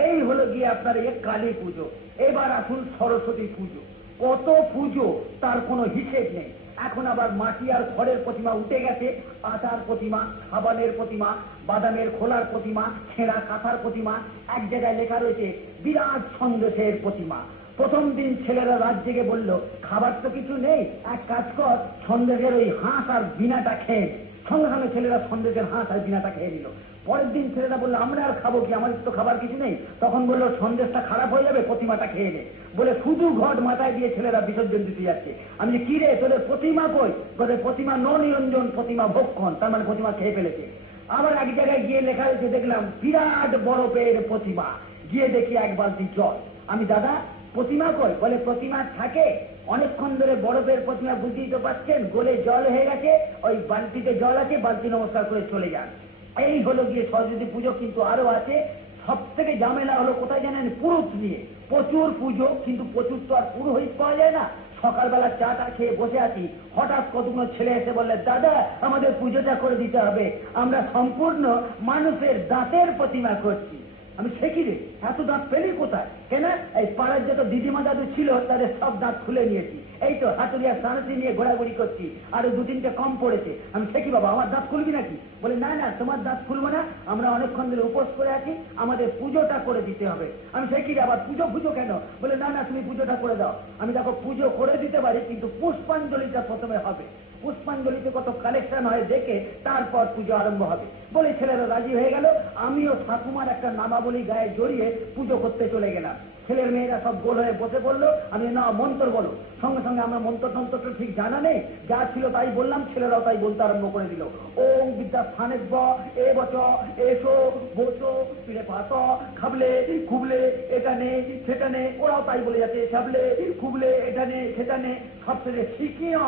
এই হলো গিয়ে আপনার এই কালী পুজো। এবার আসুন সরস্বতী পুজো। কত পুজো, তার কোনো হিসেব নেই। এখন আবার মাটি আর খড়ের প্রতিমা উঠে গেছে, আটার প্রতিমা, সাবানের প্রতিমা, বাদামের খোলার প্রতিমা, ছেঁড়া কাঁথার প্রতিমা। এক জায়গায় লেখা রয়েছে বিরাট সন্দেশের প্রতিমা। প্রথম দিন ছেলেরা রাত জেগে বলল, খাবার তো কিছু নেই, এক কাজ কর, সন্দেশের ওই হাঁস আর বিনাটা খেয়ে। সঙ্গে সঙ্গে ছেলেরা সন্দেশের হাঁস আর বিনাটা খেয়ে নিল। পরের দিন ছেলেরা বললো, আমরা আর খাবো কি, আমাদের তো খাবার কিছু নেই। তখন বললো, সন্দেশটা খারাপ হয়ে যাবে, প্রতিমাটা খেয়ে নে। বলে শুধু ঘট মাথায় দিয়ে ছেলেরা বিসর্জন দিতে যাচ্ছে। আমি যে কি রে, তোদের প্রতিমা কই? বলে প্রতিমা নিরঞ্জন, প্রতিমা ভক্ষণ। তার মানে প্রতিমা খেয়ে ফেলেছে। আবার এক জায়গায় গিয়ে লেখা হয়েছে, দেখলাম বিরাট বরফের প্রতিমা। গিয়ে দেখি 1 বালতি জল। আমি দাদা প্রতিমা কই? বলে প্রতিমা থাকে, অনেকক্ষণ ধরে বরফের প্রতিমা, বুঝতেই তো পারছেন, গলে জল হয়ে গেছে, ওই বালতিতে জল আছে, বালতি নমস্কার করে চলে যান। এই হলো গিয়ে সরস্বতী পুজো। কিন্তু আরো আছে। সব থেকে ঝামেলা হলো কোথায় জানেন? পুরুষ নিয়ে। প্রচুর পুজো, কিন্তু প্রচুর তো আর পুরোহিত পাওয়া যায় না। সকালবেলা চাটা খেয়ে বসে আছি, হঠাৎ কতগুলো ছেলে এসে বললে, দাদা আমাদের পুজোটা করে দিতে হবে, আমরা সম্পূর্ণ মানুষের দাঁতের প্রতিমা করছি। আমি সে কি রে, এত দাঁত পেলি কোথায়? কেন? এই পাড়ার যত দিদিমা দাদু ছিল তাদের সব দাঁত খুলে নিয়েছি, এই তো হাতুড়িয়া সানসি নিয়ে ঘোরাঘুরি করছি, আরো 2-3টে কম পড়েছে। আমি সে কি বাবা, আমার দাঁত খুলবি নাকি? বলে না না, তোমার দাঁত খুলবো না, আমরা অনেকক্ষণ ধরে উপোস করে আছি, আমাদের পুজোটা করে দিতে হবে। আমি সে কি রে, আবার পুজো কেন? বলে না না, তুমি পুজোটা করে দাও। আমি দেখো পুজো করে দিতে পারি, কিন্তু পুষ্পাঞ্জলিটা প্রথমে হবে। পুষ্পাঞ্জলিতে কত কালেকশন হয় দেখে তারপর পুজো আরম্ভ হবে। বলে ছেলেরা রাজি হয়ে গেল। আমিও ঠাকুমার একটা নামাবলী গায়ে জড়িয়ে পুজো করতে চলে গেলাম। ছেলের মেয়েরা সব গোল হয়ে বসে পড়লো। আমি না, মন্ত্র বলো। সঙ্গে সঙ্গে আমরা মন্ত্র ঠিক জানা নেই, যা ছিল তাই বললাম, ছেলেরাও তাই বলতে আরম্ভ করে দিল। ওম বিদ্যা স্থানেক এ বচ এসো বসো পিড়ে পাত খাবলে খুবলে এটা নে সেটা নে, ওরাও তাই বলে যাচ্ছে, খাবলে খুবলে এটা নে সেটা নে। সবচেয়ে শিখিয়া,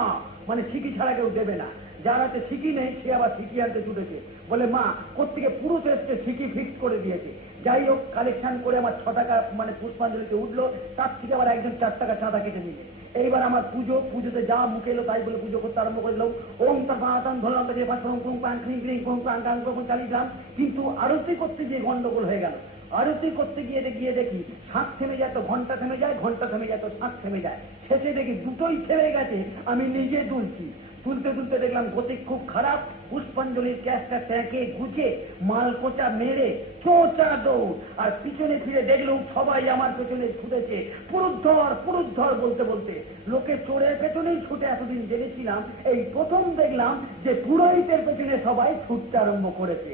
মানে শিখি ছাড়া কেউ দেবে না। যার হাতে শিখি নেই সে আবার শিখি আনতে ছুটেছে। বলে মা কোত্থেকে পুরুষ এসছে, শিখি ফিক্স করে দিয়েছে। যাই হোক, কালেকশন করে আমার 6 টাকা মানে পুষ্পাঞ্জলিতে উঠলো। তার থেকে আবার একজন 4 টাকা চাঁদা কেটে নিলে। এইবার আমার পুজোতে যা মুখে এলো তাই বলে পুজো করতে আরম্ভ করলাম। ওম তার পাতান ধরলাম তাকে পাঁচরং পুং পাং ক্লিং ক্লিং পুং পাং গান কখন চালিয়েছিলাম, কিন্তু আরতি করতে গিয়ে গন্ডগোল হয়ে গেল। আরতি করতে গিয়ে দেখি শাঁখ থেমে যায় তো ঘন্টা থেমে যায়, ঘন্টা থেমে যায় তো শাঁখ থেমে যায়। শেষে দেখি দুটোই থেমে গেছে, আমি নিজে তুলতে দেখলাম গতি খুব খারাপ। পুষ্পাঞ্জলির ক্যাশটা ট্যাঁকে গুছে মাল কোচা মেরে চোচা দৌড়, আর পিছনে ফিরে দেখলাম সবাই আমার পেছনে ছুটেছে, পুরুদ্ধর বলতে বলতে। লোকে চোরের পেছনেই ছুটে এতদিন জেনেছিলাম, এই প্রথম দেখলাম যে পুরোহিতের পেছনে সবাই ছুটতে আরম্ভ করেছে।